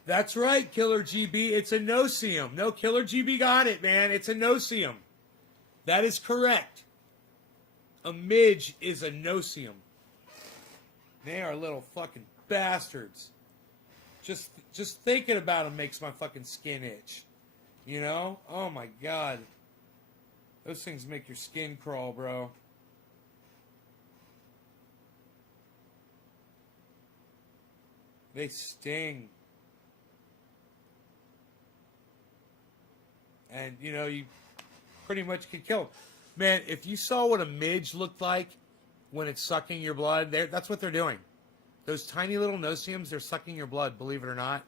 That's right, Killer GB. It's a no-seum. No, Killer GB got it, man. It's a no-seum. That is correct. A midge is a no-seum. They are little fucking bastards. Just thinking about them makes my fucking skin itch. You know? Oh my god. Those things make your skin crawl, bro. They sting. And, you know, you pretty much can kill them. Man, if you saw what a midge looked like when it's sucking your blood, that's what they're doing. Those tiny little no-seums, they're sucking your blood, believe it or not.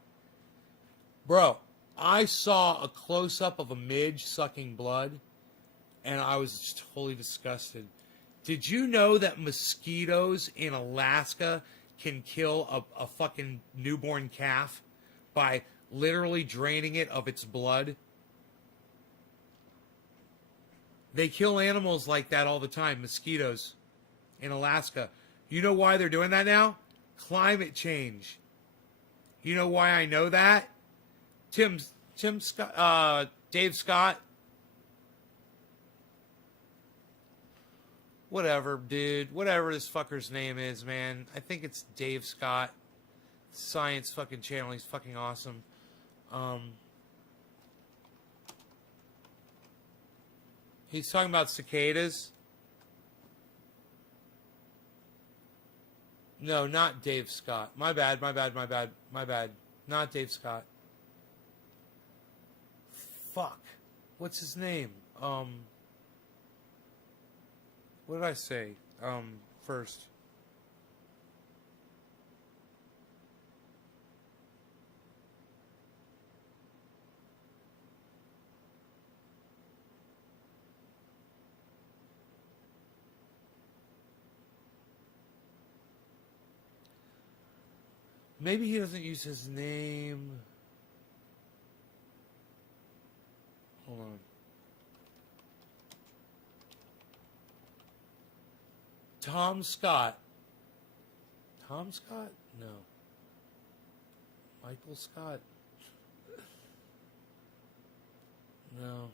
Bro, I saw a close-up of a midge sucking blood, and I was just totally disgusted. Did you know that mosquitoes in Alaska can kill a fucking newborn calf by literally draining it of its blood? They kill animals like that all the time, mosquitoes in Alaska. You know why they're doing that now? Climate change. You know why I know that? Tim Scott, Dave Scott. Whatever, dude. Whatever this fucker's name is, man. I think it's Dave Scott. Science fucking channel. He's fucking awesome. He's talking about cicadas. No, not Dave Scott. My bad. Not Dave Scott. Fuck. What's his name? What did I say? First. Maybe he doesn't use his name. Hold on. Tom Scott. Tom Scott? No. Michael Scott? No.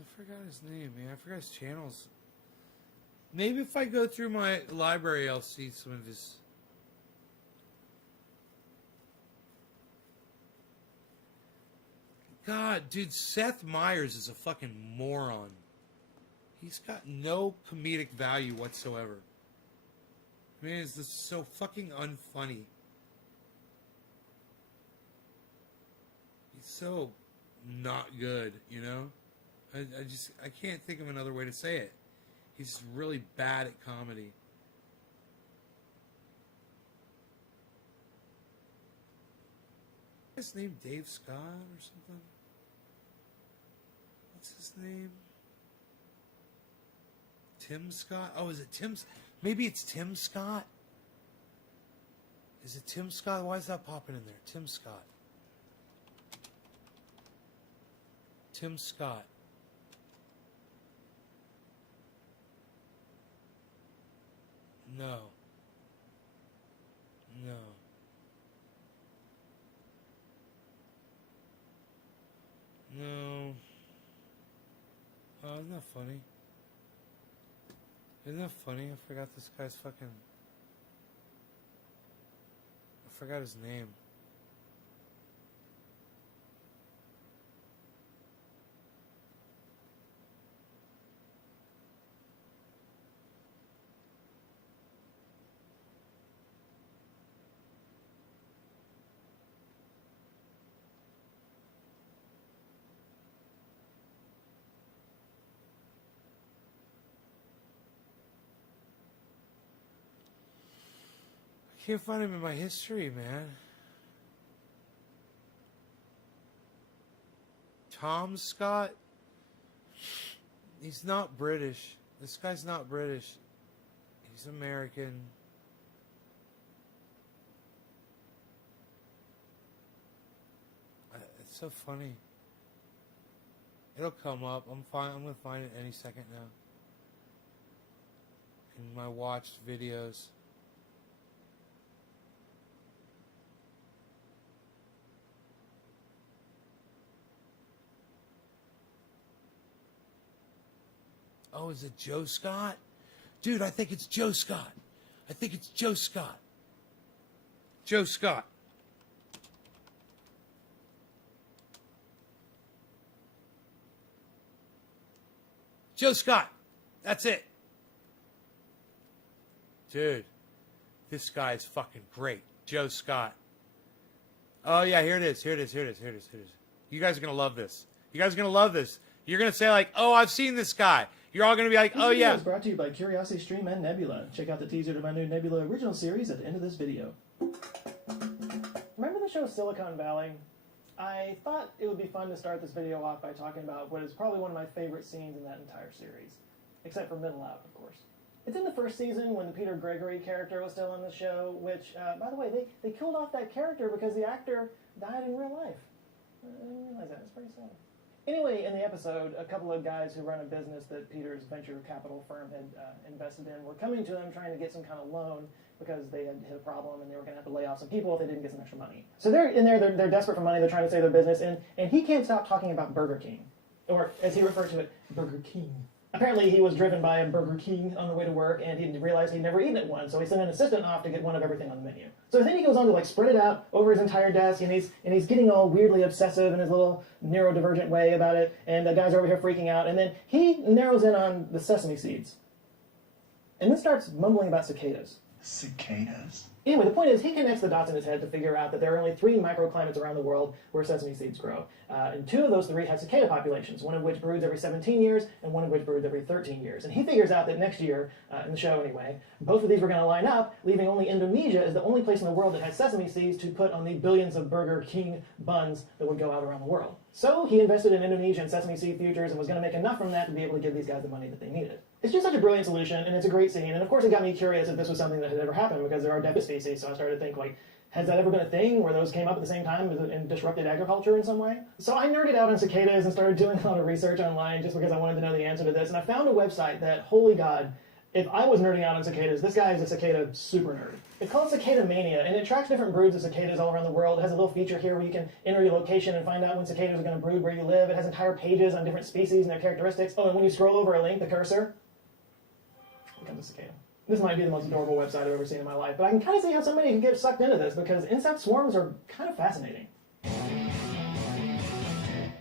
I forgot his name, man. I forgot his channels. Maybe if I go through my library, I'll see some of his... God, dude, Seth Meyers is a fucking moron. He's got no comedic value whatsoever. Man, it's just so fucking unfunny. He's so not good, you know? I can't think of another way to say it. He's really bad at comedy. His name Dave Scott or something? What's his name? Tim Scott? Oh, is it Tim? Maybe it's Tim Scott? Is it Tim Scott? Why is that popping in there? Tim Scott. Tim Scott. No. No. No. Oh, isn't that funny? Isn't that funny? I forgot this guy's fucking... I forgot his name. I can't find him in my history, man. Tom Scott? He's not British. This guy's not British. He's American. It's so funny. It'll come up. I'm gonna find it any second now. In my watched videos. Oh, is it Joe Scott? Dude, I think it's Joe Scott. I think it's Joe Scott. Joe Scott. Joe Scott. That's it. Dude, this guy is fucking great. Joe Scott. Oh, yeah, here it is. Here it is. Here it is. Here it is. Here it is. You guys are going to love this. You guys are going to love this. You're going to say, like, oh, I've seen this guy. You're all going to be like, oh This video yeah. is brought to you by Curiosity Stream and Nebula. Check out the teaser to my new Nebula original series at the end of this video. Remember the show Silicon Valley? I thought it would be fun to start this video off by talking about what is probably one of my favorite scenes in that entire series. Except for Middle Out, of course. It's in the first season when the Peter Gregory character was still on the show, which, by the way, they killed off that character because the actor died in real life. I didn't realize that. It's pretty sad. Anyway, in the episode, a couple of guys who run a business that Peter's venture capital firm had invested in were coming to him trying to get some kind of loan because they had hit a problem and they were going to have to lay off some people if they didn't get some extra money. So they're in there, they're desperate for money, they're trying to save their business, and he can't stop talking about Burger King. Or, as he referred to it, Burger King. Apparently he was driven by a Burger King on the way to work, and he realized he'd never eaten at one, so he sent an assistant off to get one of everything on the menu. So then he goes on to like spread it out over his entire desk, and he's getting all weirdly obsessive in his little neurodivergent way about it, and the guys are over here freaking out, and then he narrows in on the sesame seeds. And then starts mumbling about cicadas. Cicadas? Anyway, the point is, he connects the dots in his head to figure out that there are only 3 microclimates around the world where sesame seeds grow. And 2 of those 3 have cicada populations, one of which broods every 17 years, and one of which broods every 13 years. And he figures out that next year, in the show anyway, both of these were going to line up, leaving only Indonesia as the only place in the world that has sesame seeds to put on the billions of Burger King buns that would go out around the world. So he invested in Indonesian sesame seed futures and was going to make enough from that to be able to give these guys the money that they needed. It's just such a brilliant solution, and it's a great scene, and of course it got me curious if this was something that had ever happened, because there are dead species, so I started to think, like, has that ever been a thing where those came up at the same time and disrupted agriculture in some way? So I nerded out on cicadas and started doing a lot of research online just because I wanted to know the answer to this, and I found a website that, holy God, if I was nerding out on cicadas, this guy is a cicada super nerd. It's called Cicada Mania, and it tracks different broods of cicadas all around the world. It has a little feature here where you can enter your location and find out when cicadas are going to brood where you live. It has entire pages on different species and their characteristics. Oh, and when you scroll over a link, the cursor, becomes a cicada. This might be the most adorable website I've ever seen in my life, but I can kind of see how somebody can get sucked into this because insect swarms are kind of fascinating.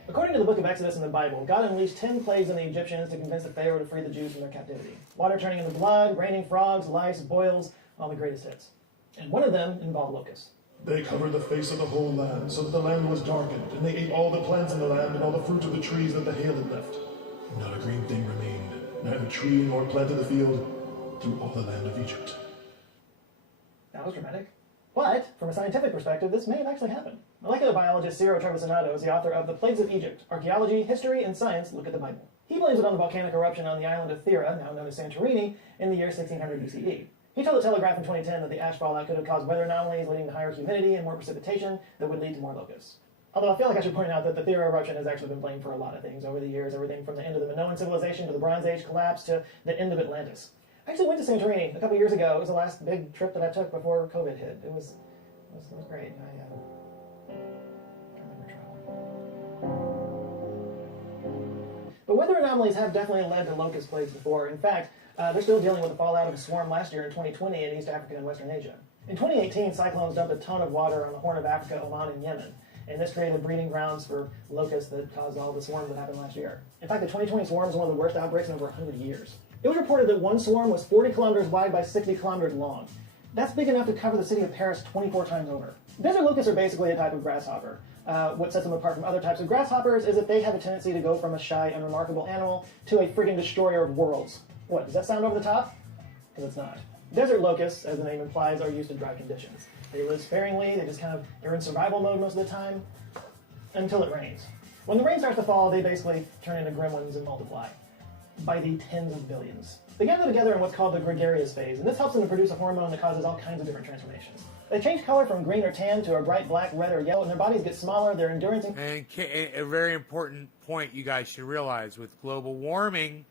According to the book of Exodus in the Bible, God unleashed 10 plagues on the Egyptians to convince the Pharaoh to free the Jews from their captivity. Water turning into blood, raining frogs, lice, boils, all the greatest hits. And one of them involved locusts. They covered the face of the whole land, so that the land was darkened, and they ate all the plants in the land and all the fruit of the trees that the hail had left. Not a green thing remained, neither tree nor plant of the field, through all the land of Egypt. That was dramatic. But, from a scientific perspective, this may have actually happened. Molecular biologist Ciro Trevisanado is the author of The Plagues of Egypt, Archaeology, History, and Science Look at the Bible. He blames it on the volcanic eruption on the island of Thera, now known as Santorini, in the year 1600 BCE. He told the Telegraph in 2010 that the ash fallout could have caused weather anomalies leading to higher humidity and more precipitation that would lead to more locusts. Although I feel like I should point out that the Thera eruption has actually been blamed for a lot of things over the years, everything from the end of the Minoan civilization to the Bronze Age collapse to the end of Atlantis. I actually went to Santorini a couple years ago. It was the last big trip that I took before COVID hit. It was great. I remember traveling. But weather anomalies have definitely led to locust plagues before. In fact, they're still dealing with the fallout of a swarm last year in 2020 in East Africa and Western Asia. In 2018, cyclones dumped a ton of water on the Horn of Africa, Oman, and Yemen. And this created breeding grounds for locusts that caused all the swarms that happened last year. In fact, the 2020 swarm is one of the worst outbreaks in over 100 years. It was reported that one swarm was 40 kilometers wide by 60 kilometers long. That's big enough to cover the city of Paris 24 times over. Desert locusts are basically a type of grasshopper. What sets them apart from other types of grasshoppers is that they have a tendency to go from a shy, unremarkable animal to a friggin' destroyer of worlds. What, does that sound over the top? Because it's not. Desert locusts, as the name implies, are used to dry conditions. They live sparingly, they're in survival mode most of the time, until it rains. When the rain starts to fall, they basically turn into gremlins and multiply by the tens of billions. They gather together in what's called the Gregarious Phase, and this helps them to produce a hormone that causes all kinds of different transformations. They change color from green or tan to a bright black, red, or yellow, and their bodies get smaller, their endurance... And a very important point you guys should realize, with global warming,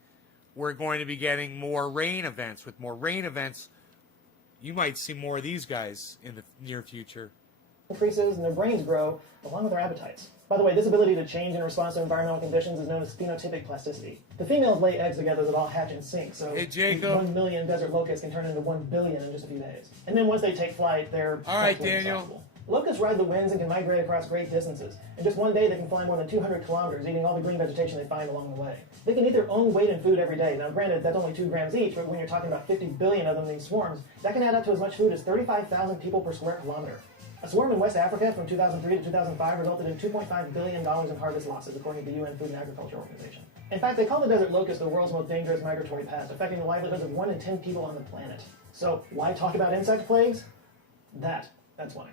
we're going to be getting more rain events. With more rain events, you might see more of these guys in the near future. Increases and their brains grow along with their appetites. By the way, this ability to change in response to environmental conditions is known as phenotypic plasticity. The females lay eggs together that all hatch in sync, so hey, Jacob. 1 million desert locusts can turn into 1 billion in just a few days. And then once they take flight, they're all right, Daniel. unstoppable. Locusts ride the winds and can migrate across great distances. In just one day, they can fly more than 200 kilometers, eating all the green vegetation they find along the way. They can eat their own weight in food every day. Now, granted, that's only 2 grams each, but when you're talking about 50 billion of them in these swarms, that can add up to as much food as 35,000 people per square kilometer. A swarm in West Africa from 2003 to 2005 resulted in $2.5 billion in harvest losses, according to the UN Food and Agriculture Organization. In fact, they call the desert locust the world's most dangerous migratory pest, affecting the livelihoods of 1 in 10 people on the planet. So why talk about insect plagues? That's why.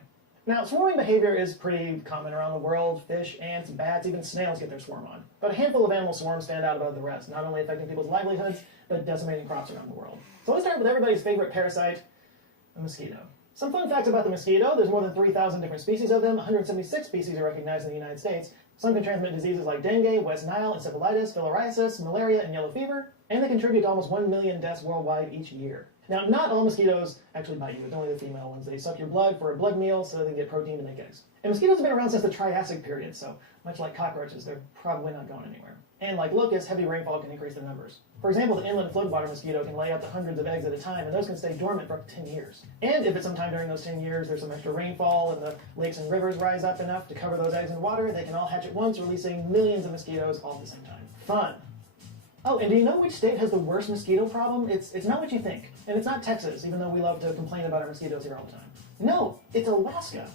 Now, swarming behavior is pretty common around the world. Fish, ants, bats, even snails get their swarm on. But a handful of animal swarms stand out above the rest, not only affecting people's livelihoods, but decimating crops around the world. So let's start with everybody's favorite parasite, the mosquito. Some fun facts about the mosquito. There's more than 3,000 different species of them. 176 species are recognized in the United States. Some can transmit diseases like dengue, West Nile, encephalitis, filariasis, malaria, and yellow fever. And they contribute to almost 1 million deaths worldwide each year. Now, not all mosquitoes actually bite you. It's only the female ones. They suck your blood for a blood meal so they can get protein to make eggs. And mosquitoes have been around since the Triassic period, so much like cockroaches, they're probably not going anywhere. And like locusts, heavy rainfall can increase their numbers. For example, the inland floodwater mosquito can lay up to hundreds of eggs at a time, and those can stay dormant for up to 10 years. And if at some time during those 10 years there's some extra rainfall and the lakes and rivers rise up enough to cover those eggs in water, they can all hatch at once, releasing millions of mosquitoes all at the same time. Fun! Oh, and do you know which state has the worst mosquito problem? It's not what you think. And it's not Texas, even though we love to complain about our mosquitoes here all the time. No, it's Alaska.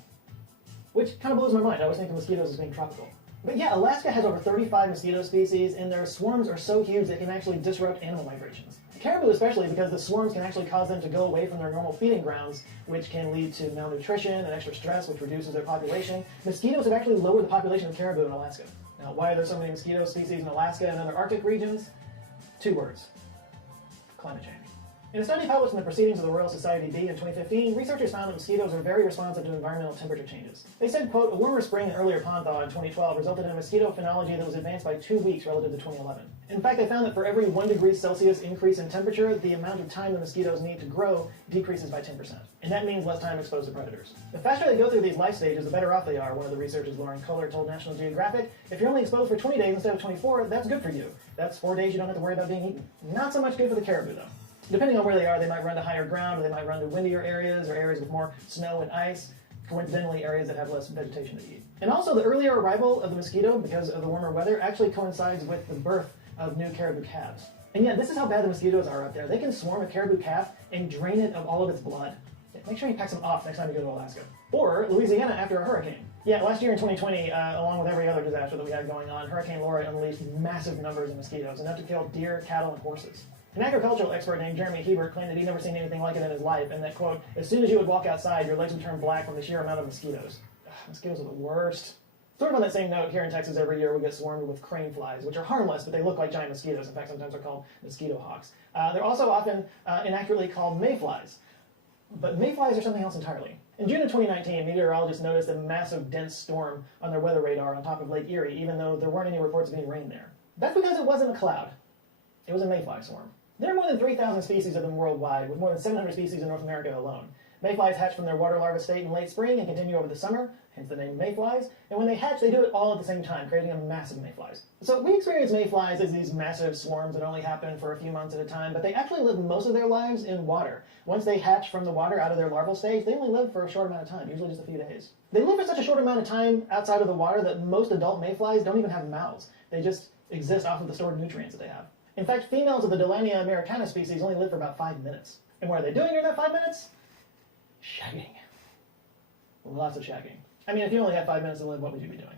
Which kind of blows my mind. I always think of mosquitoes as being tropical. But yeah, Alaska has over 35 mosquito species, and their swarms are so huge they can actually disrupt animal migrations. Caribou especially, because the swarms can actually cause them to go away from their normal feeding grounds, which can lead to malnutrition and extra stress, which reduces their population. Mosquitoes have actually lowered the population of caribou in Alaska. Now, why are there so many mosquito species in Alaska and other Arctic regions? 2 words: climate change. In a study published in the Proceedings of the Royal Society B in 2015, researchers found that mosquitoes are very responsive to environmental temperature changes. They said, quote, a warmer spring and earlier pond thaw in 2012 resulted in a mosquito phenology that was advanced by 2 weeks relative to 2011. In fact, they found that for every 1 degree Celsius increase in temperature, the amount of time the mosquitoes need to grow decreases by 10%. And that means less time exposed to predators. The faster they go through these life stages, the better off they are, one of the researchers, Lauren Kohler, told National Geographic. If you're only exposed for 20 days instead of 24, that's good for you. That's 4 days you don't have to worry about being eaten. Not so much good for the caribou, though. Depending on where they are, they might run to higher ground, or they might run to windier areas, or areas with more snow and ice, coincidentally areas that have less vegetation to eat. And also, the earlier arrival of the mosquito, because of the warmer weather, actually coincides with the birth of new caribou calves. And yet, this is how bad the mosquitoes are out there. They can swarm a caribou calf and drain it of all of its blood. Make sure you pack some off next time you go to Alaska. Or Louisiana after a hurricane. Yeah, last year in 2020, along with every other disaster that we had going on, Hurricane Laura unleashed massive numbers of mosquitoes, enough to kill deer, cattle, and horses. An agricultural expert named Jeremy Hebert claimed that he'd never seen anything like it in his life, and that, quote, as soon as you would walk outside, your legs would turn black from the sheer amount of mosquitoes. Ugh, mosquitoes are the worst. Sort of on that same note, here in Texas every year we get swarmed with crane flies, which are harmless, but they look like giant mosquitoes. In fact, sometimes they're called mosquito hawks. They're also often inaccurately called mayflies. But mayflies are something else entirely. In June of 2019, meteorologists noticed a massive dense storm on their weather radar on top of Lake Erie, even though there weren't any reports of any rain there. That's because it wasn't a cloud. It was a mayfly swarm. There are more than 3,000 species of them worldwide, with more than 700 species in North America alone. Mayflies hatch from their water larva state in late spring and continue over the summer, hence the name mayflies, and when they hatch, they do it all at the same time, creating a massive mayflies. So we experience mayflies as these massive swarms that only happen for a few months at a time, but they actually live most of their lives in water. Once they hatch from the water out of their larval stage, they only live for a short amount of time, usually just a few days. They live for such a short amount of time outside of the water that most adult mayflies don't even have mouths. They just exist off of the stored nutrients that they have. In fact, females of the Delania americana species only live for about 5 minutes. And what are they doing during that 5 minutes? Shagging. Lots of shagging. I mean, if you only had 5 minutes to live, what would you be doing?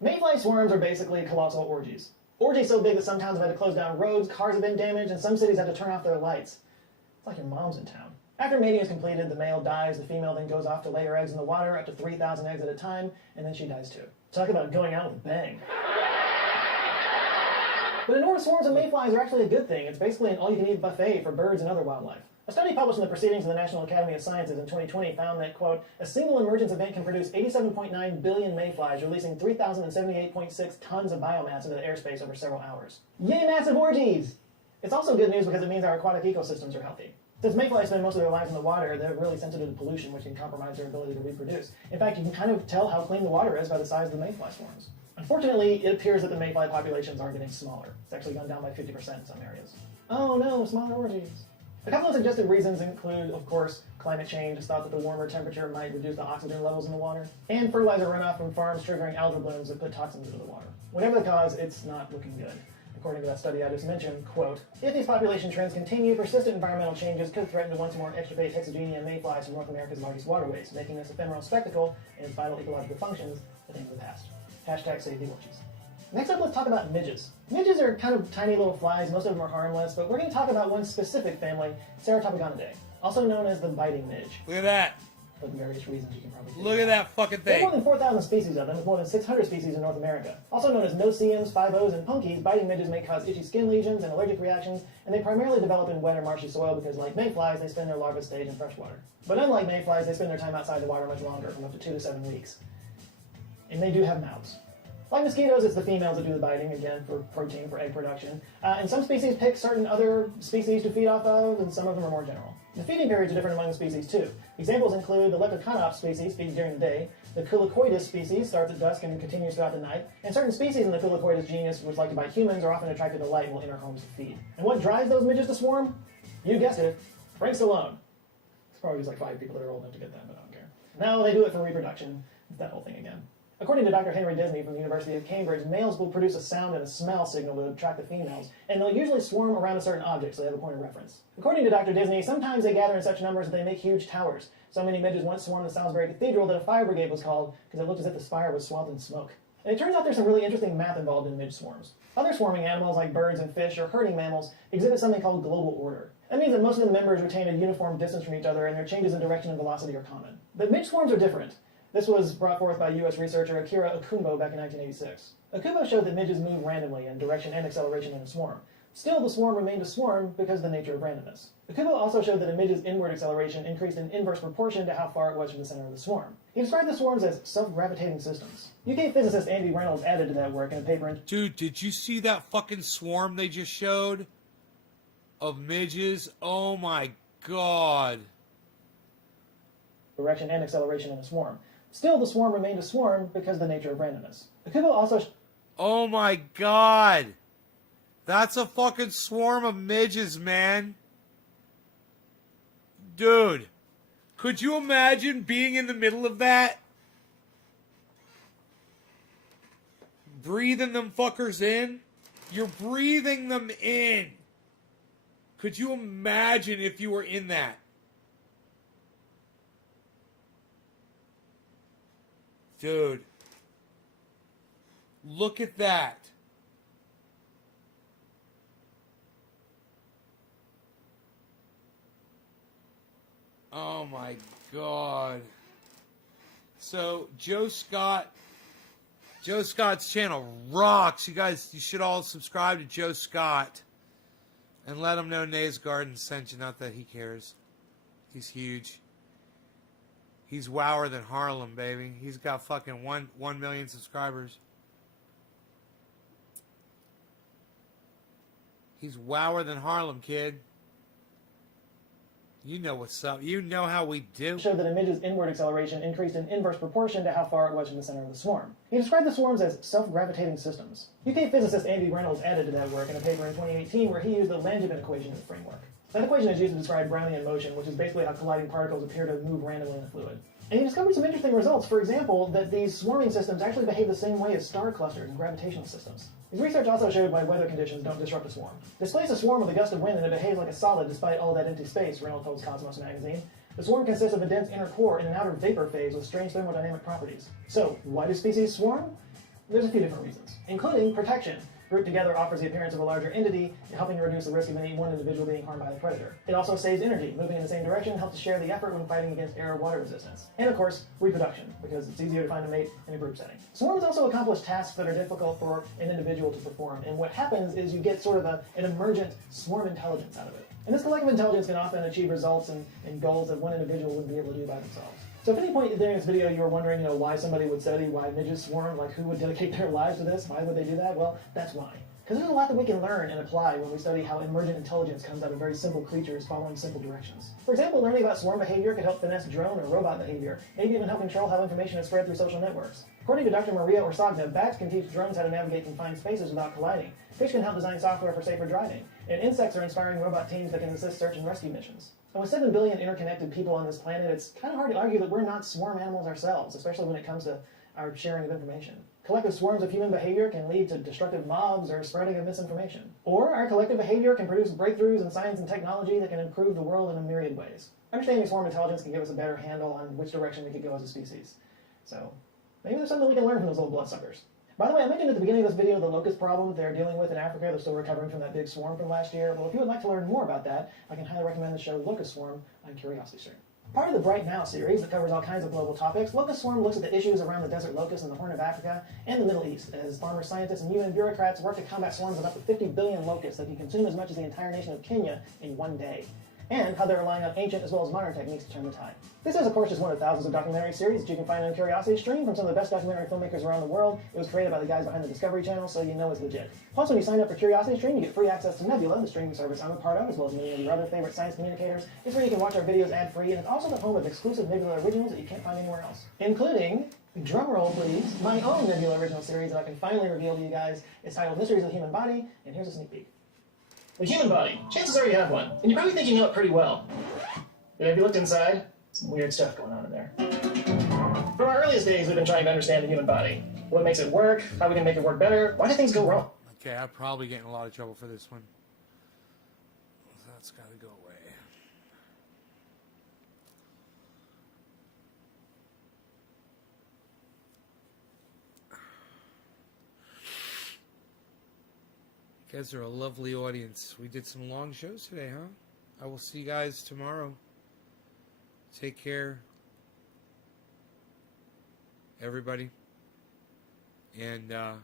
Mayfly swarms are basically colossal orgies. Orgies so big that some towns have had to close down roads, cars have been damaged, and some cities had to turn off their lights. It's like your mom's in town. After mating is completed, the male dies, the female then goes off to lay her eggs in the water, up to 3,000 eggs at a time, and then she dies too. Talk about going out with a bang. But enormous swarms of mayflies are actually a good thing. It's basically an all-you-can-eat buffet for birds and other wildlife. A study published in the Proceedings of the National Academy of Sciences in 2020 found that, quote, a single emergence event can produce 87.9 billion mayflies, releasing 3,078.6 tons of biomass into the airspace over several hours. Yay, massive orgies! It's also good news because it means our aquatic ecosystems are healthy. Since mayflies spend most of their lives in the water, they're really sensitive to pollution, which can compromise their ability to reproduce. In fact, you can kind of tell how clean the water is by the size of the mayfly swarms. Unfortunately, it appears that the mayfly populations are getting smaller. It's actually gone down by 50% in some areas. Oh no, smaller orgies. A couple of suggested reasons include, of course, climate change. It's thought that the warmer temperature might reduce the oxygen levels in the water, and fertilizer runoff from farms triggering algal blooms that put toxins into the water. Whatever the cause, it's not looking good. According to that study I just mentioned, quote, if these population trends continue, persistent environmental changes could threaten to once more extirpate Hexagenia mayflies from North America's largest waterways, making this ephemeral spectacle and its vital ecological functions a thing of the past. Hashtag save the orgies. Next up, let's talk about midges. Midges are kind of tiny little flies. Most of them are harmless, but we're going to talk about one specific family, Ceratopygonidea, also known as the biting midge. Look at that. For various reasons you can probably see. Look at that fucking There are more thing. than 4,000 species of them, with more than 600 species in North America. Also known as no-see-ums, 5-Os, and punkies, biting midges may cause itchy skin lesions and allergic reactions, and they primarily develop in wet or marshy soil because, like mayflies, they spend their larva stage in fresh water. But unlike mayflies, they spend their time outside the water much longer, from up to 2 to 7 weeks. And they do have mouths. Like mosquitoes, it's the females that do the biting, again, for protein, for egg production. And some species pick certain other species to feed off of, and some of them are more general. The feeding periods are different among the species, too. Examples include the Leprechaunop species feeds during the day, the Culicoidus species starts at dusk and continues throughout the night, and certain species in the Culicoidus genus, which like to bite humans, are often attracted to light and will enter homes to feed. And what drives those midges to swarm? You guessed it, Frank Stallone. There's probably just like 5 people that are old enough to get that, but I don't care. No, they do it for reproduction. It's that whole thing again. According to Dr. Henry Disney from the University of Cambridge, males will produce a sound and a smell signal to attract the females, and they'll usually swarm around a certain object so they have a point of reference. According to Dr. Disney, sometimes they gather in such numbers that they make huge towers. So many midges once swarmed the Salisbury Cathedral that a fire brigade was called because it looked as if the spire was swathed in smoke. And it turns out there's some really interesting math involved in midge swarms. Other swarming animals like birds and fish or herding mammals exhibit something called global order. That means that most of the members retain a uniform distance from each other and their changes in direction and velocity are common. But midge swarms are different. This was brought forth by U.S. researcher Akira Okumbo back in 1986. Okumbo showed that midges move randomly in direction and acceleration in a swarm. Still, the swarm remained a swarm because of the nature of randomness. Okumbo also showed that a midge's inward acceleration increased in inverse proportion to how far it was from the center of the swarm. He described the swarms as self-gravitating systems. UK physicist Andy Reynolds added to that work in a paper in... Dude, did you see that fucking swarm they just showed? Of midges? Oh my god. Direction and acceleration in a swarm. Still, the swarm remained a swarm because of the nature of randomness. Okumbo also... Oh my god. That's a fucking swarm of midges, man. Dude. Could you imagine being in the middle of that? Breathing them fuckers in? You're breathing them in. Could you imagine if you were in that? Dude. Look at that. Oh my god. So, Joe Scott's channel rocks. You guys, you should all subscribe to Joe Scott. And let him know Nays Garden sent you. Not that he cares. He's huge. He's wower than Harlem, baby. He's got fucking 1 million subscribers. He's wower than Harlem, kid. You know what's up. You know how we do. Showed that a midge's inward acceleration increased in inverse proportion to how far it was from the center of the swarm. He described the swarms as self-gravitating systems. UK physicist Andy Reynolds added to that work in a paper in 2018 where he used the Langevin equation as a framework. That equation is used to describe Brownian motion, which is basically how colliding particles appear to move randomly in a fluid. And he discovered some interesting results. For example, that these swarming systems actually behave the same way as star clusters and gravitational systems. His research also showed why weather conditions don't disrupt a swarm. Displace a swarm with a gust of wind and it behaves like a solid despite all that empty space, Reynolds told Cosmos magazine. The swarm consists of a dense inner core and an outer vapor phase with strange thermodynamic properties. So, why do species swarm? There's a few different reasons, including protection. Grouped together offers the appearance of a larger entity, helping to reduce the risk of any one individual being harmed by the predator. It also saves energy. Moving in the same direction helps to share the effort when fighting against air or water resistance. And of course, reproduction, because it's easier to find a mate in a group setting. Swarms also accomplish tasks that are difficult for an individual to perform, and what happens is you get sort of an emergent swarm intelligence out of it. And this collective intelligence can often achieve results and goals that one individual wouldn't be able to do by themselves. So if at any point during this video you were wondering, why somebody would study why midges swarm, like who would dedicate their lives to this, why would they do that? Well, that's why. Because there's a lot that we can learn and apply when we study how emergent intelligence comes out of very simple creatures following simple directions. For example, learning about swarm behavior could help finesse drone or robot behavior, maybe even help control how information is spread through social networks. According to Dr. Maria Orsagna, bats can teach drones how to navigate confined spaces without colliding. Fish can help design software for safer driving. And insects are inspiring robot teams that can assist search and rescue missions. And with 7 billion interconnected people on this planet, it's kind of hard to argue that we're not swarm animals ourselves, especially when it comes to our sharing of information. Collective swarms of human behavior can lead to destructive mobs or spreading of misinformation. Or our collective behavior can produce breakthroughs in science and technology that can improve the world in a myriad ways. Understanding swarm intelligence can give us a better handle on which direction we could go as a species. So, maybe there's something we can learn from those little bloodsuckers. By the way, I mentioned at the beginning of this video the locust problem that they're dealing with in Africa. They're still recovering from that big swarm from last year. Well, if you would like to learn more about that, I can highly recommend the show Locust Swarm on Curiosity Stream. Part of the Bright Now series that covers all kinds of global topics, Locust Swarm looks at the issues around the desert locust in the Horn of Africa and the Middle East, as farmer scientists and UN bureaucrats work to combat swarms of up to 50 billion locusts that can consume as much as the entire nation of Kenya in one day, and how they're relying on ancient as well as modern techniques to turn the tide. This is, of course, just one of thousands of documentary series that you can find on Curiosity Stream from some of the best documentary filmmakers around the world. It was created by the guys behind the Discovery Channel, so you know it's legit. Plus, when you sign up for Curiosity Stream, you get free access to Nebula, the streaming service I'm a part of, as well as many of your other favorite science communicators. It's where you can watch our videos ad-free, and it's also the home of exclusive Nebula originals that you can't find anywhere else, including, drumroll please, my own Nebula original series that I can finally reveal to you guys. It's titled Mysteries of the Human Body, and here's a sneak peek. The human body. Chances are you have one, and you probably think you know it pretty well. But have you looked inside? Some weird stuff going on in there. From our earliest days, we've been trying to understand the human body. What makes it work, how we can make it work better, why do things go wrong? Okay, I'm probably getting a lot of trouble for this one. That's got to go away. You guys are a lovely audience. We did some long shows today, huh? I will see you guys tomorrow. Take care, everybody. And go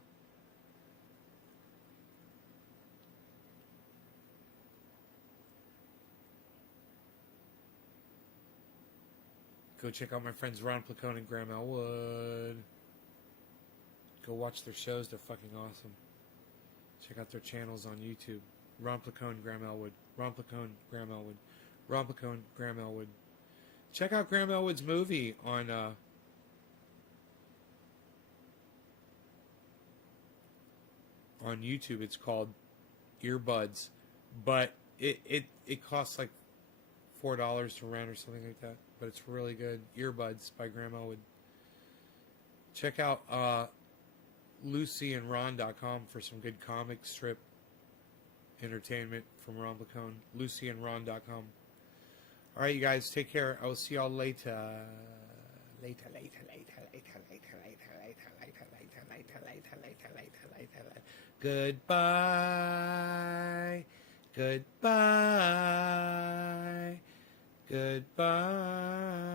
check out my friends Ron Placone and Graham Elwood. Go watch their shows. They're fucking awesome. Check out their channels on YouTube. Ron Placone, Graham Elwood. Ron Placone, Graham Elwood. Ron Placone, Graham Elwood. Check out Graham Elwood's movie on YouTube. It's called Earbuds, but it costs like $4 to rent or something like that. But it's really good. Earbuds by Graham Elwood. Check out LucyandRon.com for some good comic strip entertainment from Ron Placone. LucyandRon.com. All right, you guys, take care. I will see y'all later. Goodbye. Goodbye. Goodbye.